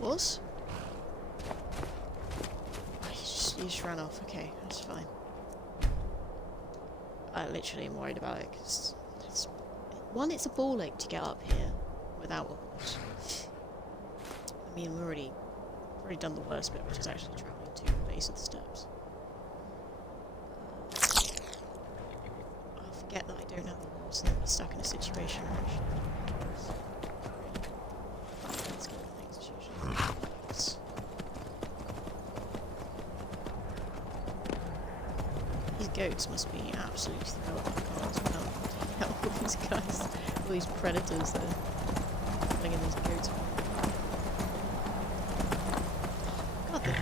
Was? Oh, you just ran off. Okay, that's fine. I literally am worried about it because one, it's a ball ache to get up here without a horse. I mean, we've already done the worst bit, which is actually travelling to the base of the steps. I'll forget that I don't have the horse and then be stuck in a situation where I should. Let's get the next usually. These goats must be absolutely thrilled. I can't tell. All these guys, all these predators that are killing these goats. God, that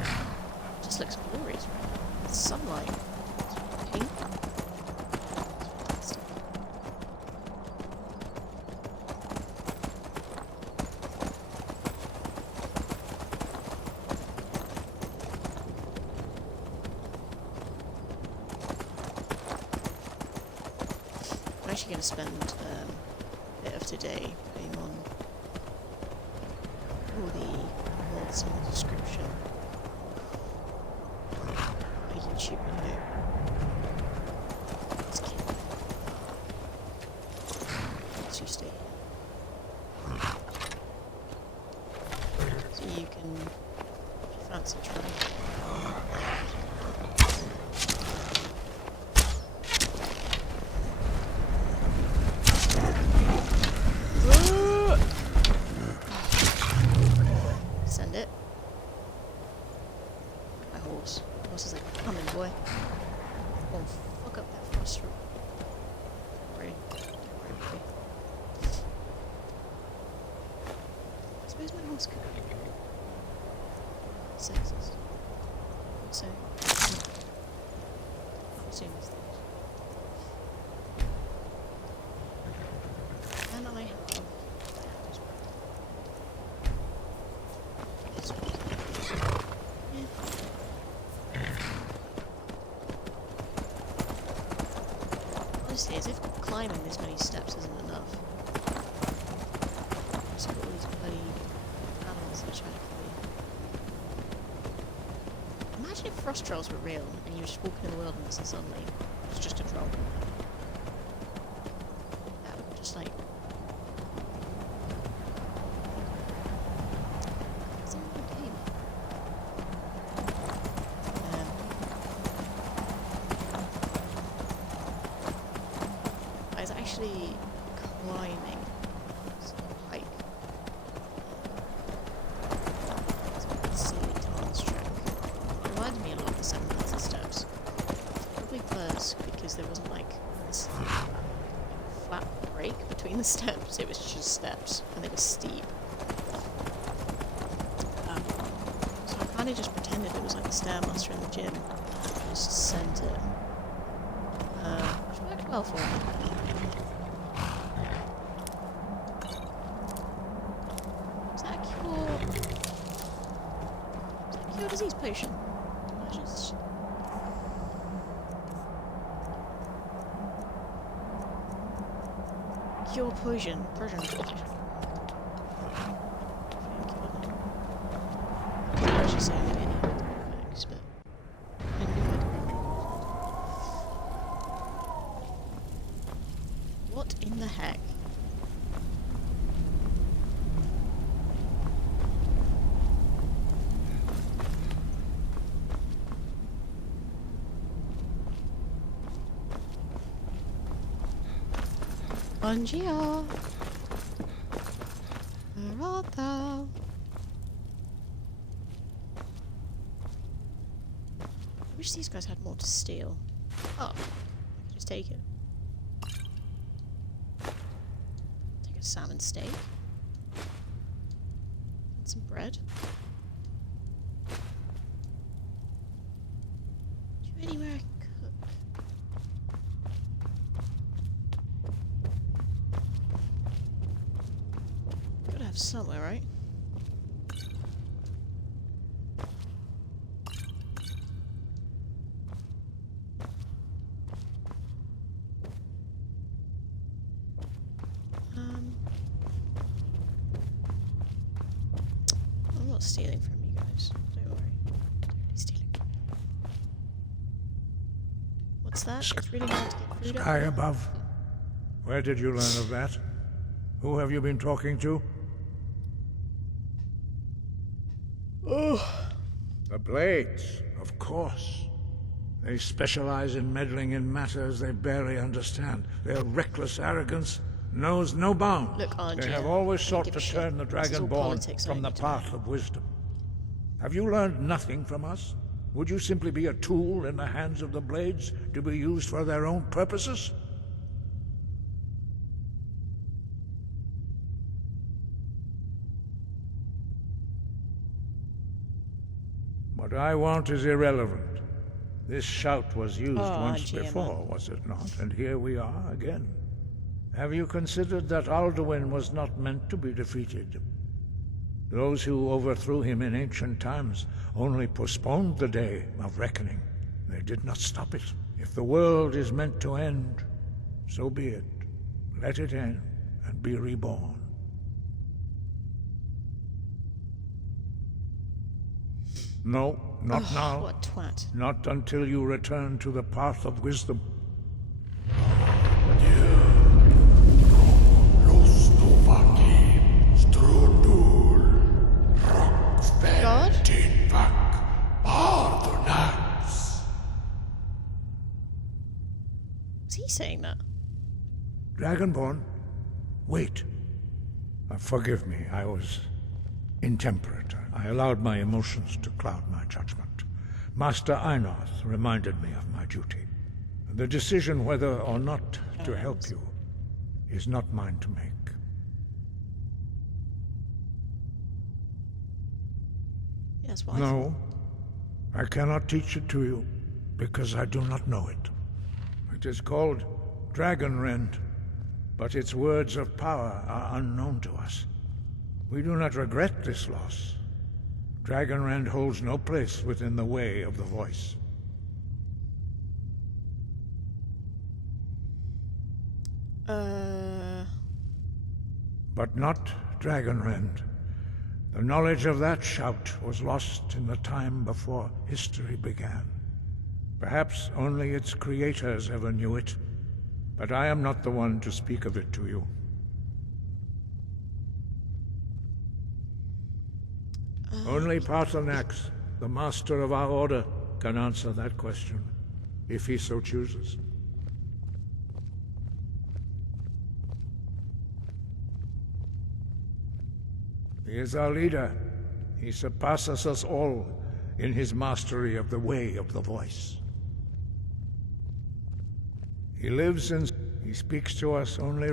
just looks glorious, right? It's sunlight. It's pink. It's fantastic. I'm actually going to spend a bit of today putting on all the mods in the description. My YouTube video. Let's keep it. So you stay here. So you can, if you fancy trying. Send it. My horse. The horse is like, come in, boy. Oh, fuck up that frost room. Don't worry, boy. I suppose my horse could be sexist. So, I'll assume these things. And I have honestly, as if climbing this many steps isn't enough. Just got all these bloody animals that are trying to kill you. Imagine if frost trolls were real and you were just walking in the wilderness and suddenly it was just a troll. That would just like... It's in the game. I was actually climbing some hike. Silly Tarn's track. It reminded me a lot of the 7,000 steps. Probably first because there wasn't like this between the steps. It was just steps, and they were steep. So I kind of just pretended it was like the Stairmaster in the gym. Just sent it. Which worked well for me. Is that a cure? Is that a cure disease potion? I just... Cure poison. Poison. I should say I had any effects, but I didn't know what in the heck? Angia, where art thou? I wish these guys had more to steal. Oh, I could just take it. Take a salmon steak. And some bread. Do you have anywhere I can cook? Gotta have somewhere, right? I'm not stealing from you guys. Don't worry. Totally stealing. What's that? It's really hard to get food up High there. above. Where did you learn of that? Who have you been talking to? Oh. The Blades, of course. They specialize in meddling in matters they barely understand. Their reckless arrogance knows no bounds. Look, Angia, they have always I don't sought give to a shit. turn the This is all Dragonborn politics, from the I don't path of wisdom. Have you learned nothing from us? Would you simply be a tool in the hands of the Blades to be used for their own purposes? What I want is irrelevant. This shout was used once GM. before, was it not? And here we are again. Have you considered that Alduin was not meant to be defeated? Those who overthrew him in ancient times only postponed the day of reckoning. They did not stop it. If the world is meant to end, so be it. Let it end and be reborn. No, not now. What a twat. Not until you return to the path of wisdom. God? Was he saying that? Dragonborn? Wait. Forgive me, I was intemperate. I allowed my emotions to cloud my judgment. Master Einarth reminded me of my duty. The decision whether or not to help you is not mine to make. Yes, why? No, I cannot teach it to you, because I do not know it. It is called Dragonrend, but its words of power are unknown to us. We do not regret this loss. Dragonrend holds no place within the way of the voice. But not Dragonrend. The knowledge of that shout was lost in the time before history began. Perhaps only its creators ever knew it, but I am not the one to speak of it to you. Only Paarthurnax, the master of our order, can answer that question, if he so chooses. He is our leader. He surpasses us all in his mastery of the way of the voice. He lives in... He speaks to us only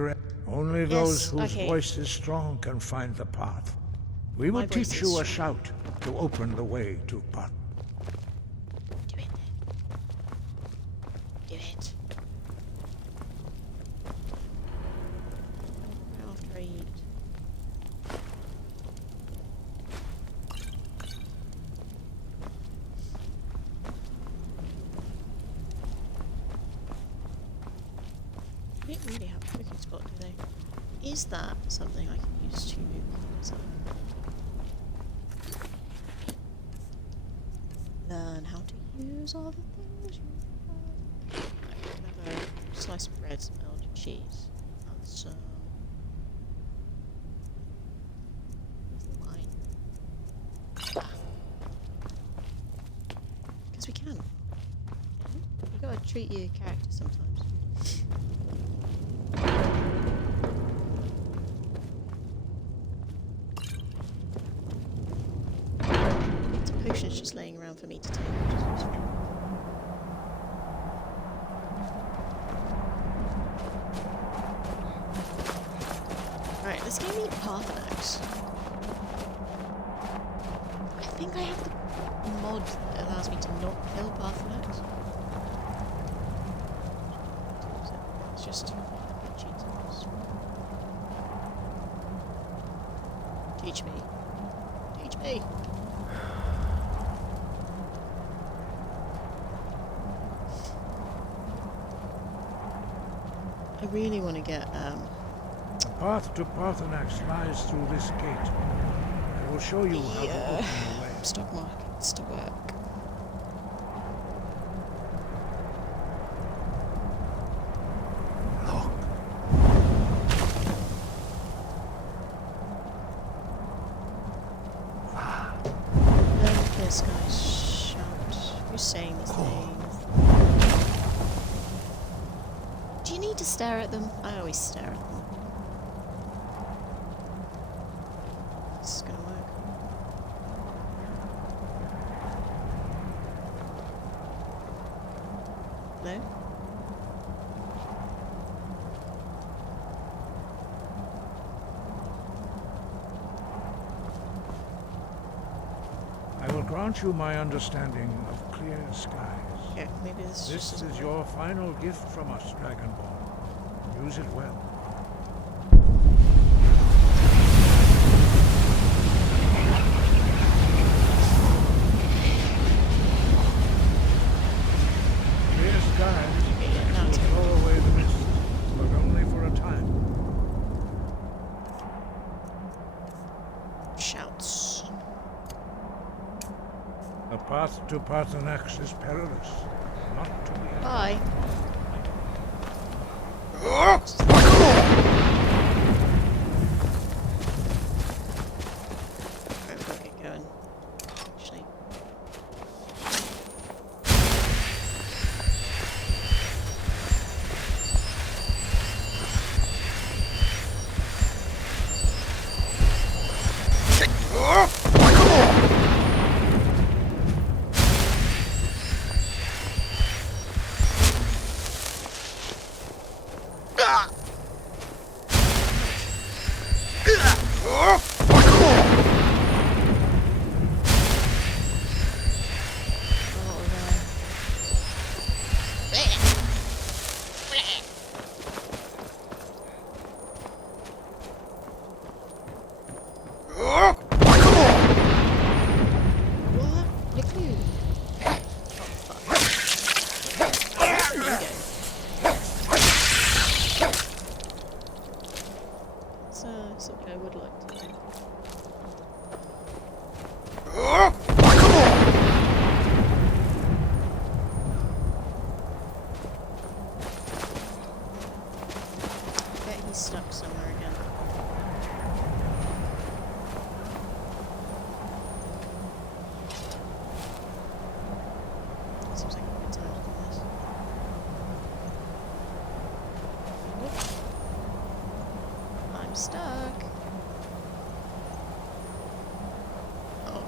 those whose okay. voice is strong can find the path. We will My voice teach is you a strong. shout to open the way to Path. Do it. Do it. After I eat. They don't really have a cooking spot, do they? Is that something I can use to learn how to use all the things you have? Another slice of bread, some melted cheese, and some wine. Because we can. You gotta treat your character sometimes. Potion's just laying around for me to take. Alright, let's go meet Paarthurnax. I think I have the mod that allows me to not kill Paarthurnax. It's just cheaters. Teach me. Teach me. I really want to get, The path to Paarthurnax lies through this gate. I will show you how to open the way. stock markets to work. Look. Learn this guy's shout. Who's saying these things? Do you need to stare at them? I always stare at them. This is gonna work. No? I will grant you my understanding of clear skies. Here, maybe this This just is your final gift from us, Dragonborn. Use it well. Clear skies now it's will blow away the mist, but only for a time. shouts. The path to Paarthurnax is perilous, not to be. Bye. Right, we'll get going. Actually. Something I would like to do. I bet he's stuck somewhere again. Seems like a good time to do this. I'm stuck. Oh no.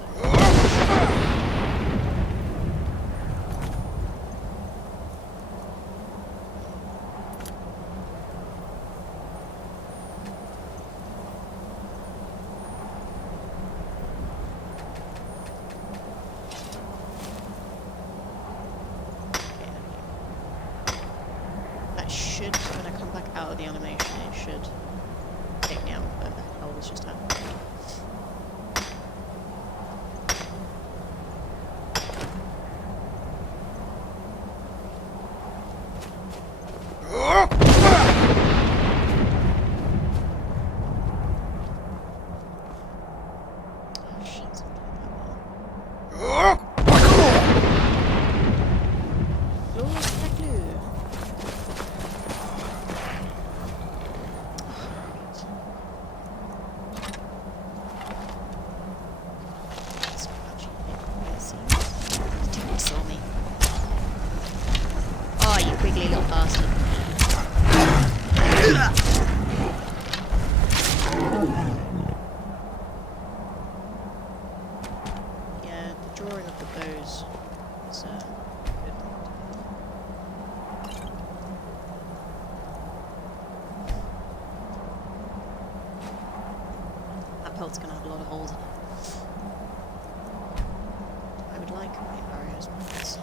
should, when I come back out of the animation, it should take me out of whatever the hell was just happening. Pelt's gonna have a lot of holes in it. I would like my arrows, please.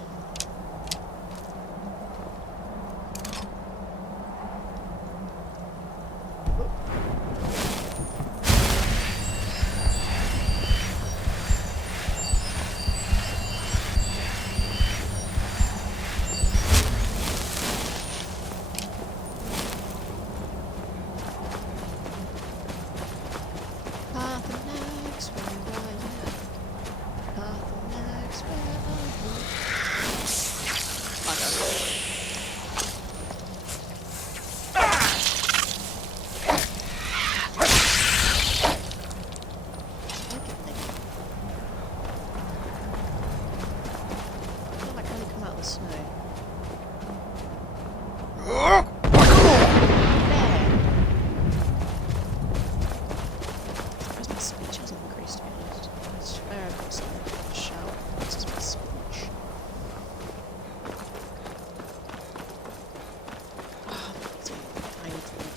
Paarthurnax, where are you? Paarthurnax, where are you? I feel like I only come out of the snow. Speech hasn't increased, to be honest. I swear I've got something to shout. This is my speech. Oh, I need to leave.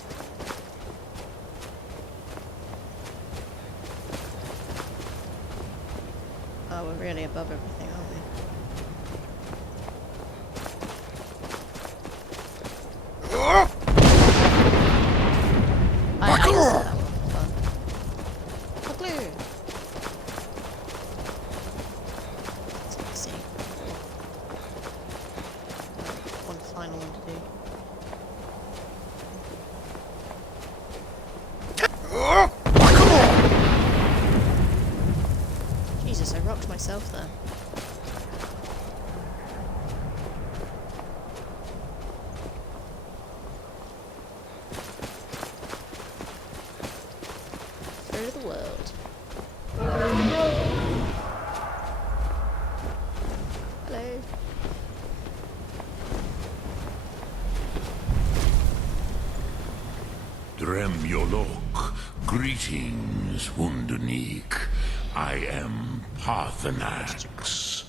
Oh, we're really above everything, aren't we? I said that would be fun. Glue. Let's see. One final one to do. Jesus, I rocked myself there. Through the world. Hello. Dremyolok, greetings, Wunderneek. I am Paarthurnax.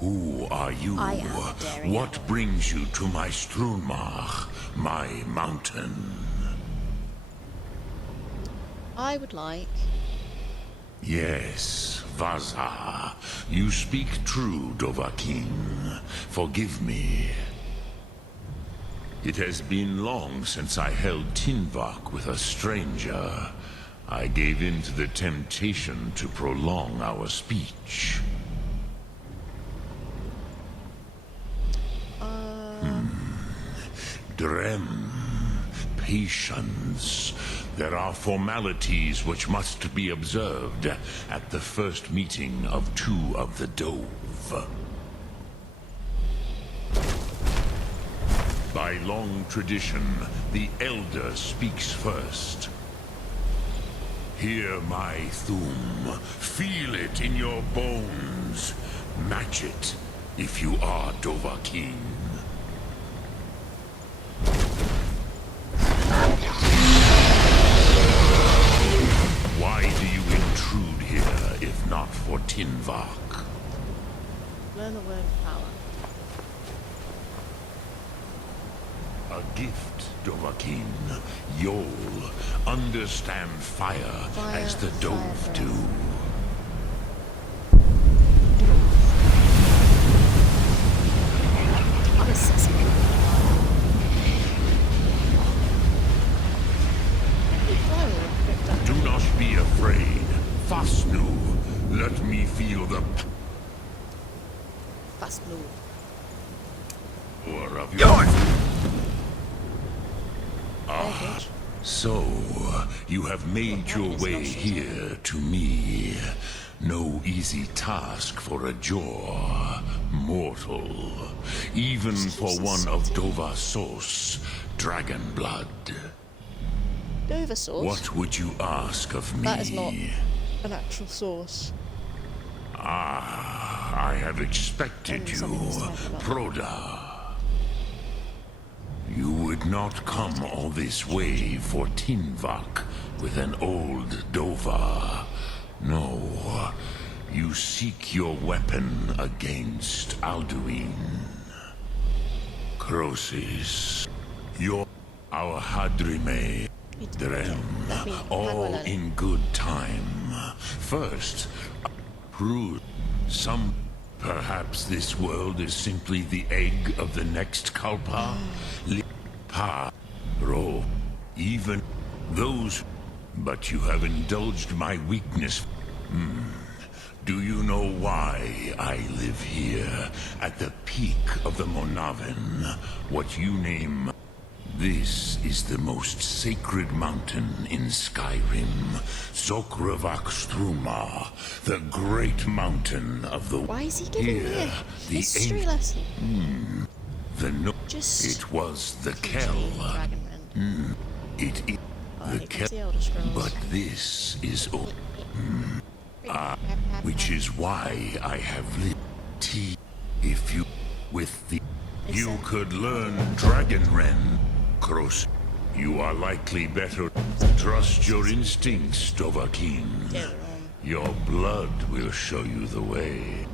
Who are you? What brings you to my Strunmach, my mountain? I would like... Yes, Vaza. You speak true, Dovahkiin. Forgive me. It has been long since I held Tinvak with a stranger. I gave in to the temptation to prolong our speech. Drem. Patience. There are formalities which must be observed at the first meeting of two of the Dove. By long tradition, the Elder speaks first. Hear my Thum. Feel it in your bones. Match it if you are Dovahkiin. Why do you intrude here, if not for Tinvak? Learn the word power. A gift, Dovahkiin. You'll understand fire as the Dove do. I'm a sexy girl. last lord. Or of your... So, you have made your way here to me. No easy task for a jaw mortal, even for one of Dovassos, dragon blood. Dover sauce? What would you ask of me? That is not an actual sauce. Ah, I have expected you, Proda. You would not come all this way for Tinvak with an old Dova. No, you seek your weapon against Alduin. Crosis, our Hadrime, Drem, all in good time. First, prove some. Perhaps this world is simply the egg of the next Kalpa. Pa, Ro, even those. But you have indulged my weakness. Do you know why I live here, at the peak of the Monaven? What you name... This is the most sacred mountain in Skyrim. Zokravak Struma, the great mountain of the... Why is he giving me a history lesson? It was the Kell. It is the Kell. But this is... which is why I have lived. If you... With the... You could learn Dragonren. Cross. You are likely better. Trust your instincts, Dovahkiin. Your blood will show you the way.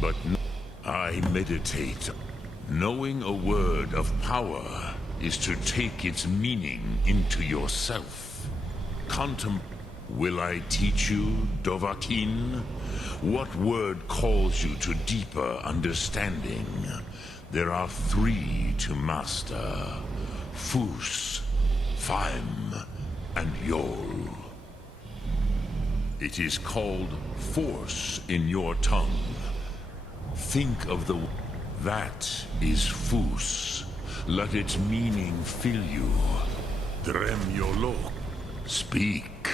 But I meditate. Knowing a word of power is to take its meaning into yourself. Will I teach you, Dovahkiin? What word calls you to deeper understanding? There are 3 to master. Fus, Faim, and Yol. It is called force in your tongue. Think of the... That is Fus. Let its meaning fill you. Drem Yolok. Speak.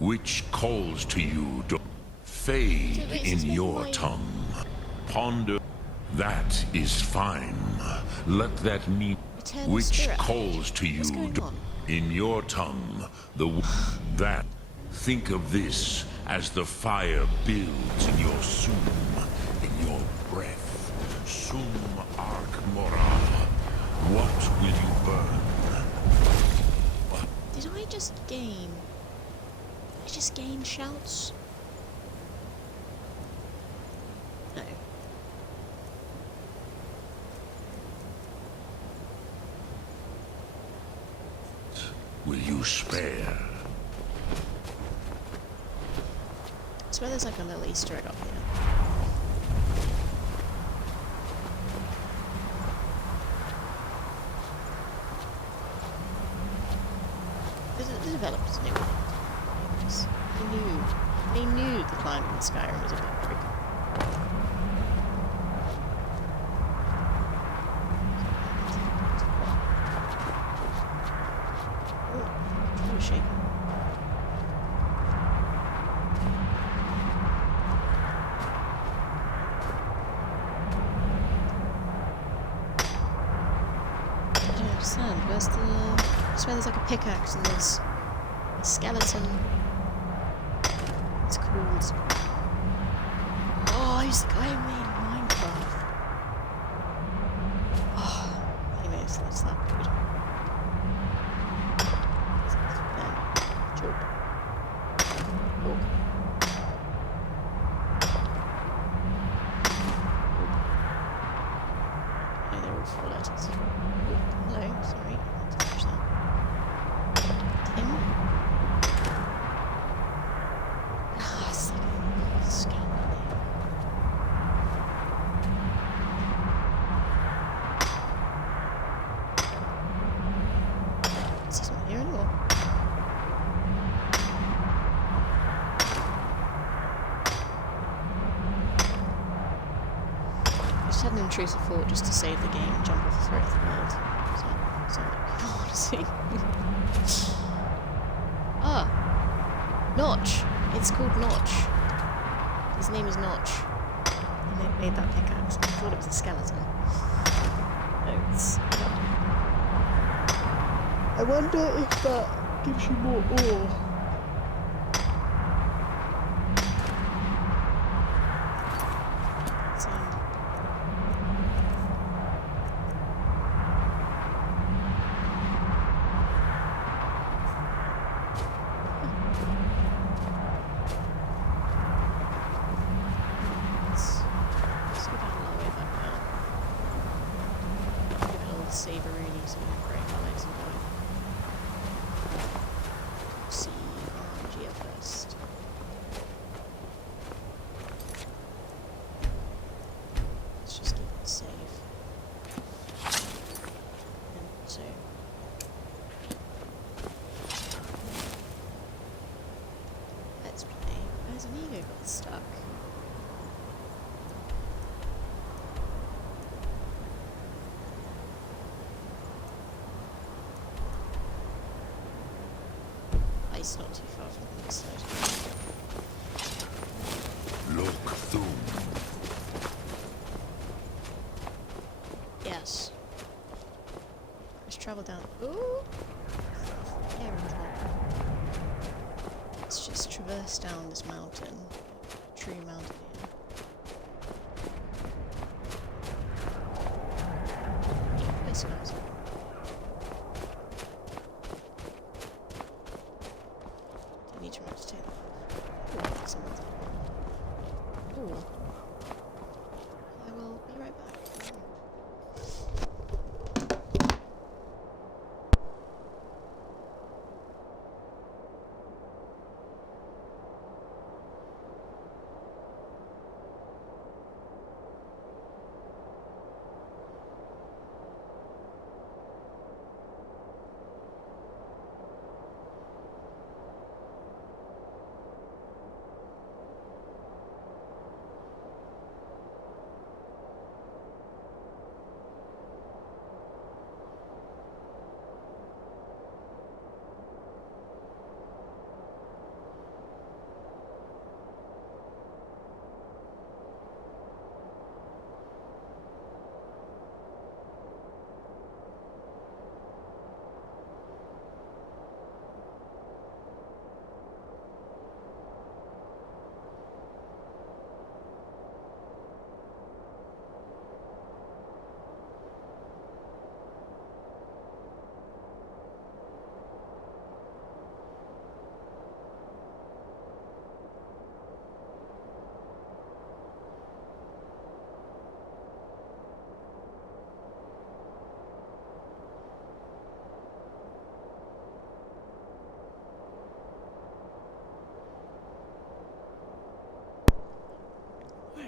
Which calls to you, fade in your tongue. Ponder. That is fine. Let that mean which calls to you in your tongue. That. Think of this as the fire builds in your sum, in your breath. Sum arc mora. What will you burn? Did I just gain? Did I just gain shouts? No. Will you spare? I swear there's like a little Easter egg up here. The developers knew it. They knew the climate in Skyrim was a bit tricky. Shaking. I don't understand. Where's the... I swear there's like a pickaxe and there's a skeleton. It's called... Oh, he's the guy who made Minecraft. Oh, anyways, that's that good. No, they're all 4 letters. Hello, sorry, I didn't touch that. Tim? Ah, it's like a scout name. He's not here anymore. had an intrusive thought just to save the game and jump off the threat of the world. So I want to see. Ah! Notch! It's called Notch. His name is Notch. And they made that pickaxe. I thought it was a skeleton. No, it's... I wonder if that gives you more ore. It's not too far from this side. Look through. Yes. Let's travel down. Ooh! Let's just traverse down this mountain. True mountain here. This goes. Ooh. I will be right back.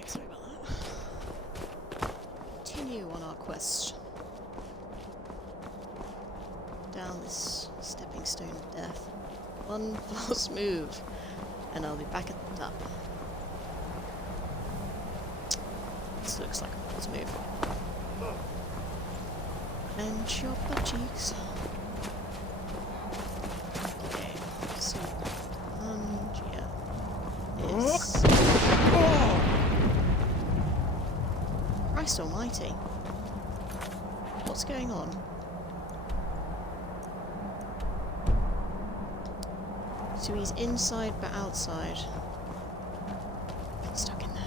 Sorry about that. Continue on our quest. Down this stepping stone of death. One false move, and I'll be back at the top. This looks like a false move. Clench your butt cheeks. Okay, so yeah. Is Christ almighty. What's going on? So he's inside but outside. Been stuck in there.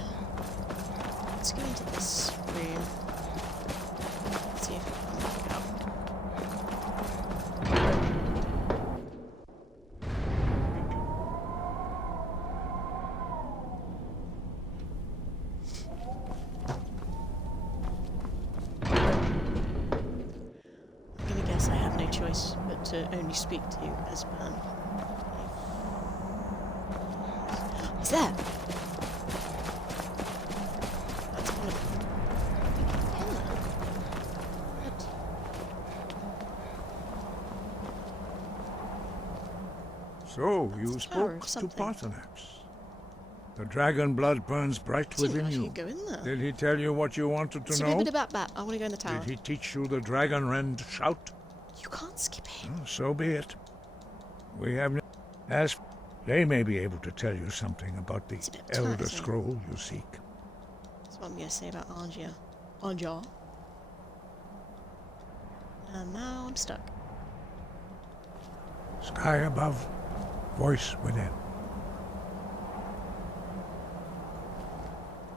Let's go into this room. Let's see if we can back out. Choice but to only speak to Espan. What's that? That's one of them. So, you That's a flower spoke of to something. Paarthurnax. The dragon blood burns bright Didn't within realise you you. could go in there. Did he tell you what you wanted to know? Bit about that. I want to go in the tower. Did he teach you the dragon rend shout? You can't skip it. Oh, so be it. We have as they may be able to tell you something about the Elder Scroll you seek. That's what I'm going to say about Angia. Anja. And now I'm stuck. Sky above, voice within.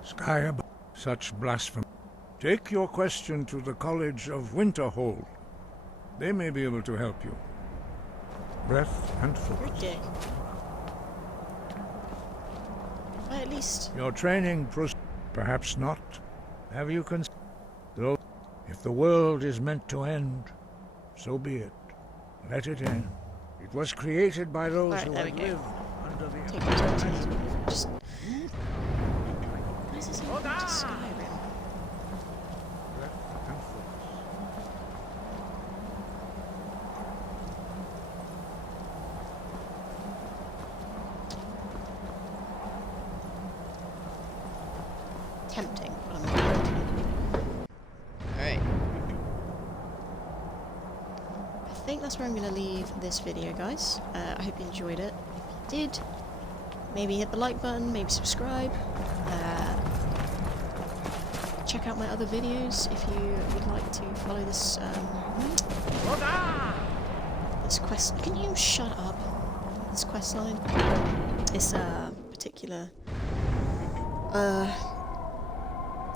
Sky above, such blasphemy. Take your question to the College of Winterhold. They may be able to help you. Breath and focus. You're a dick. Well, at least. Your training perhaps not. Have you considered? Though, if the world is meant to end, so be it. Let it end. It was created by those who have lived under the... Just... What is this even to Skyrim? Tempting, but I'm not. Alright. I think that's where I'm going to leave this video, guys. I hope you enjoyed it. If you did, maybe hit the like button, maybe subscribe. Check out my other videos if you would like to follow this this quest. Can you shut up? This quest line. It's a particular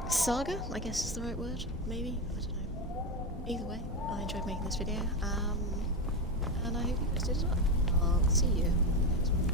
saga, I guess is the right word. Maybe, I don't know. Either way, I enjoyed making this video, and I hope you guys did as well. I'll see you next one.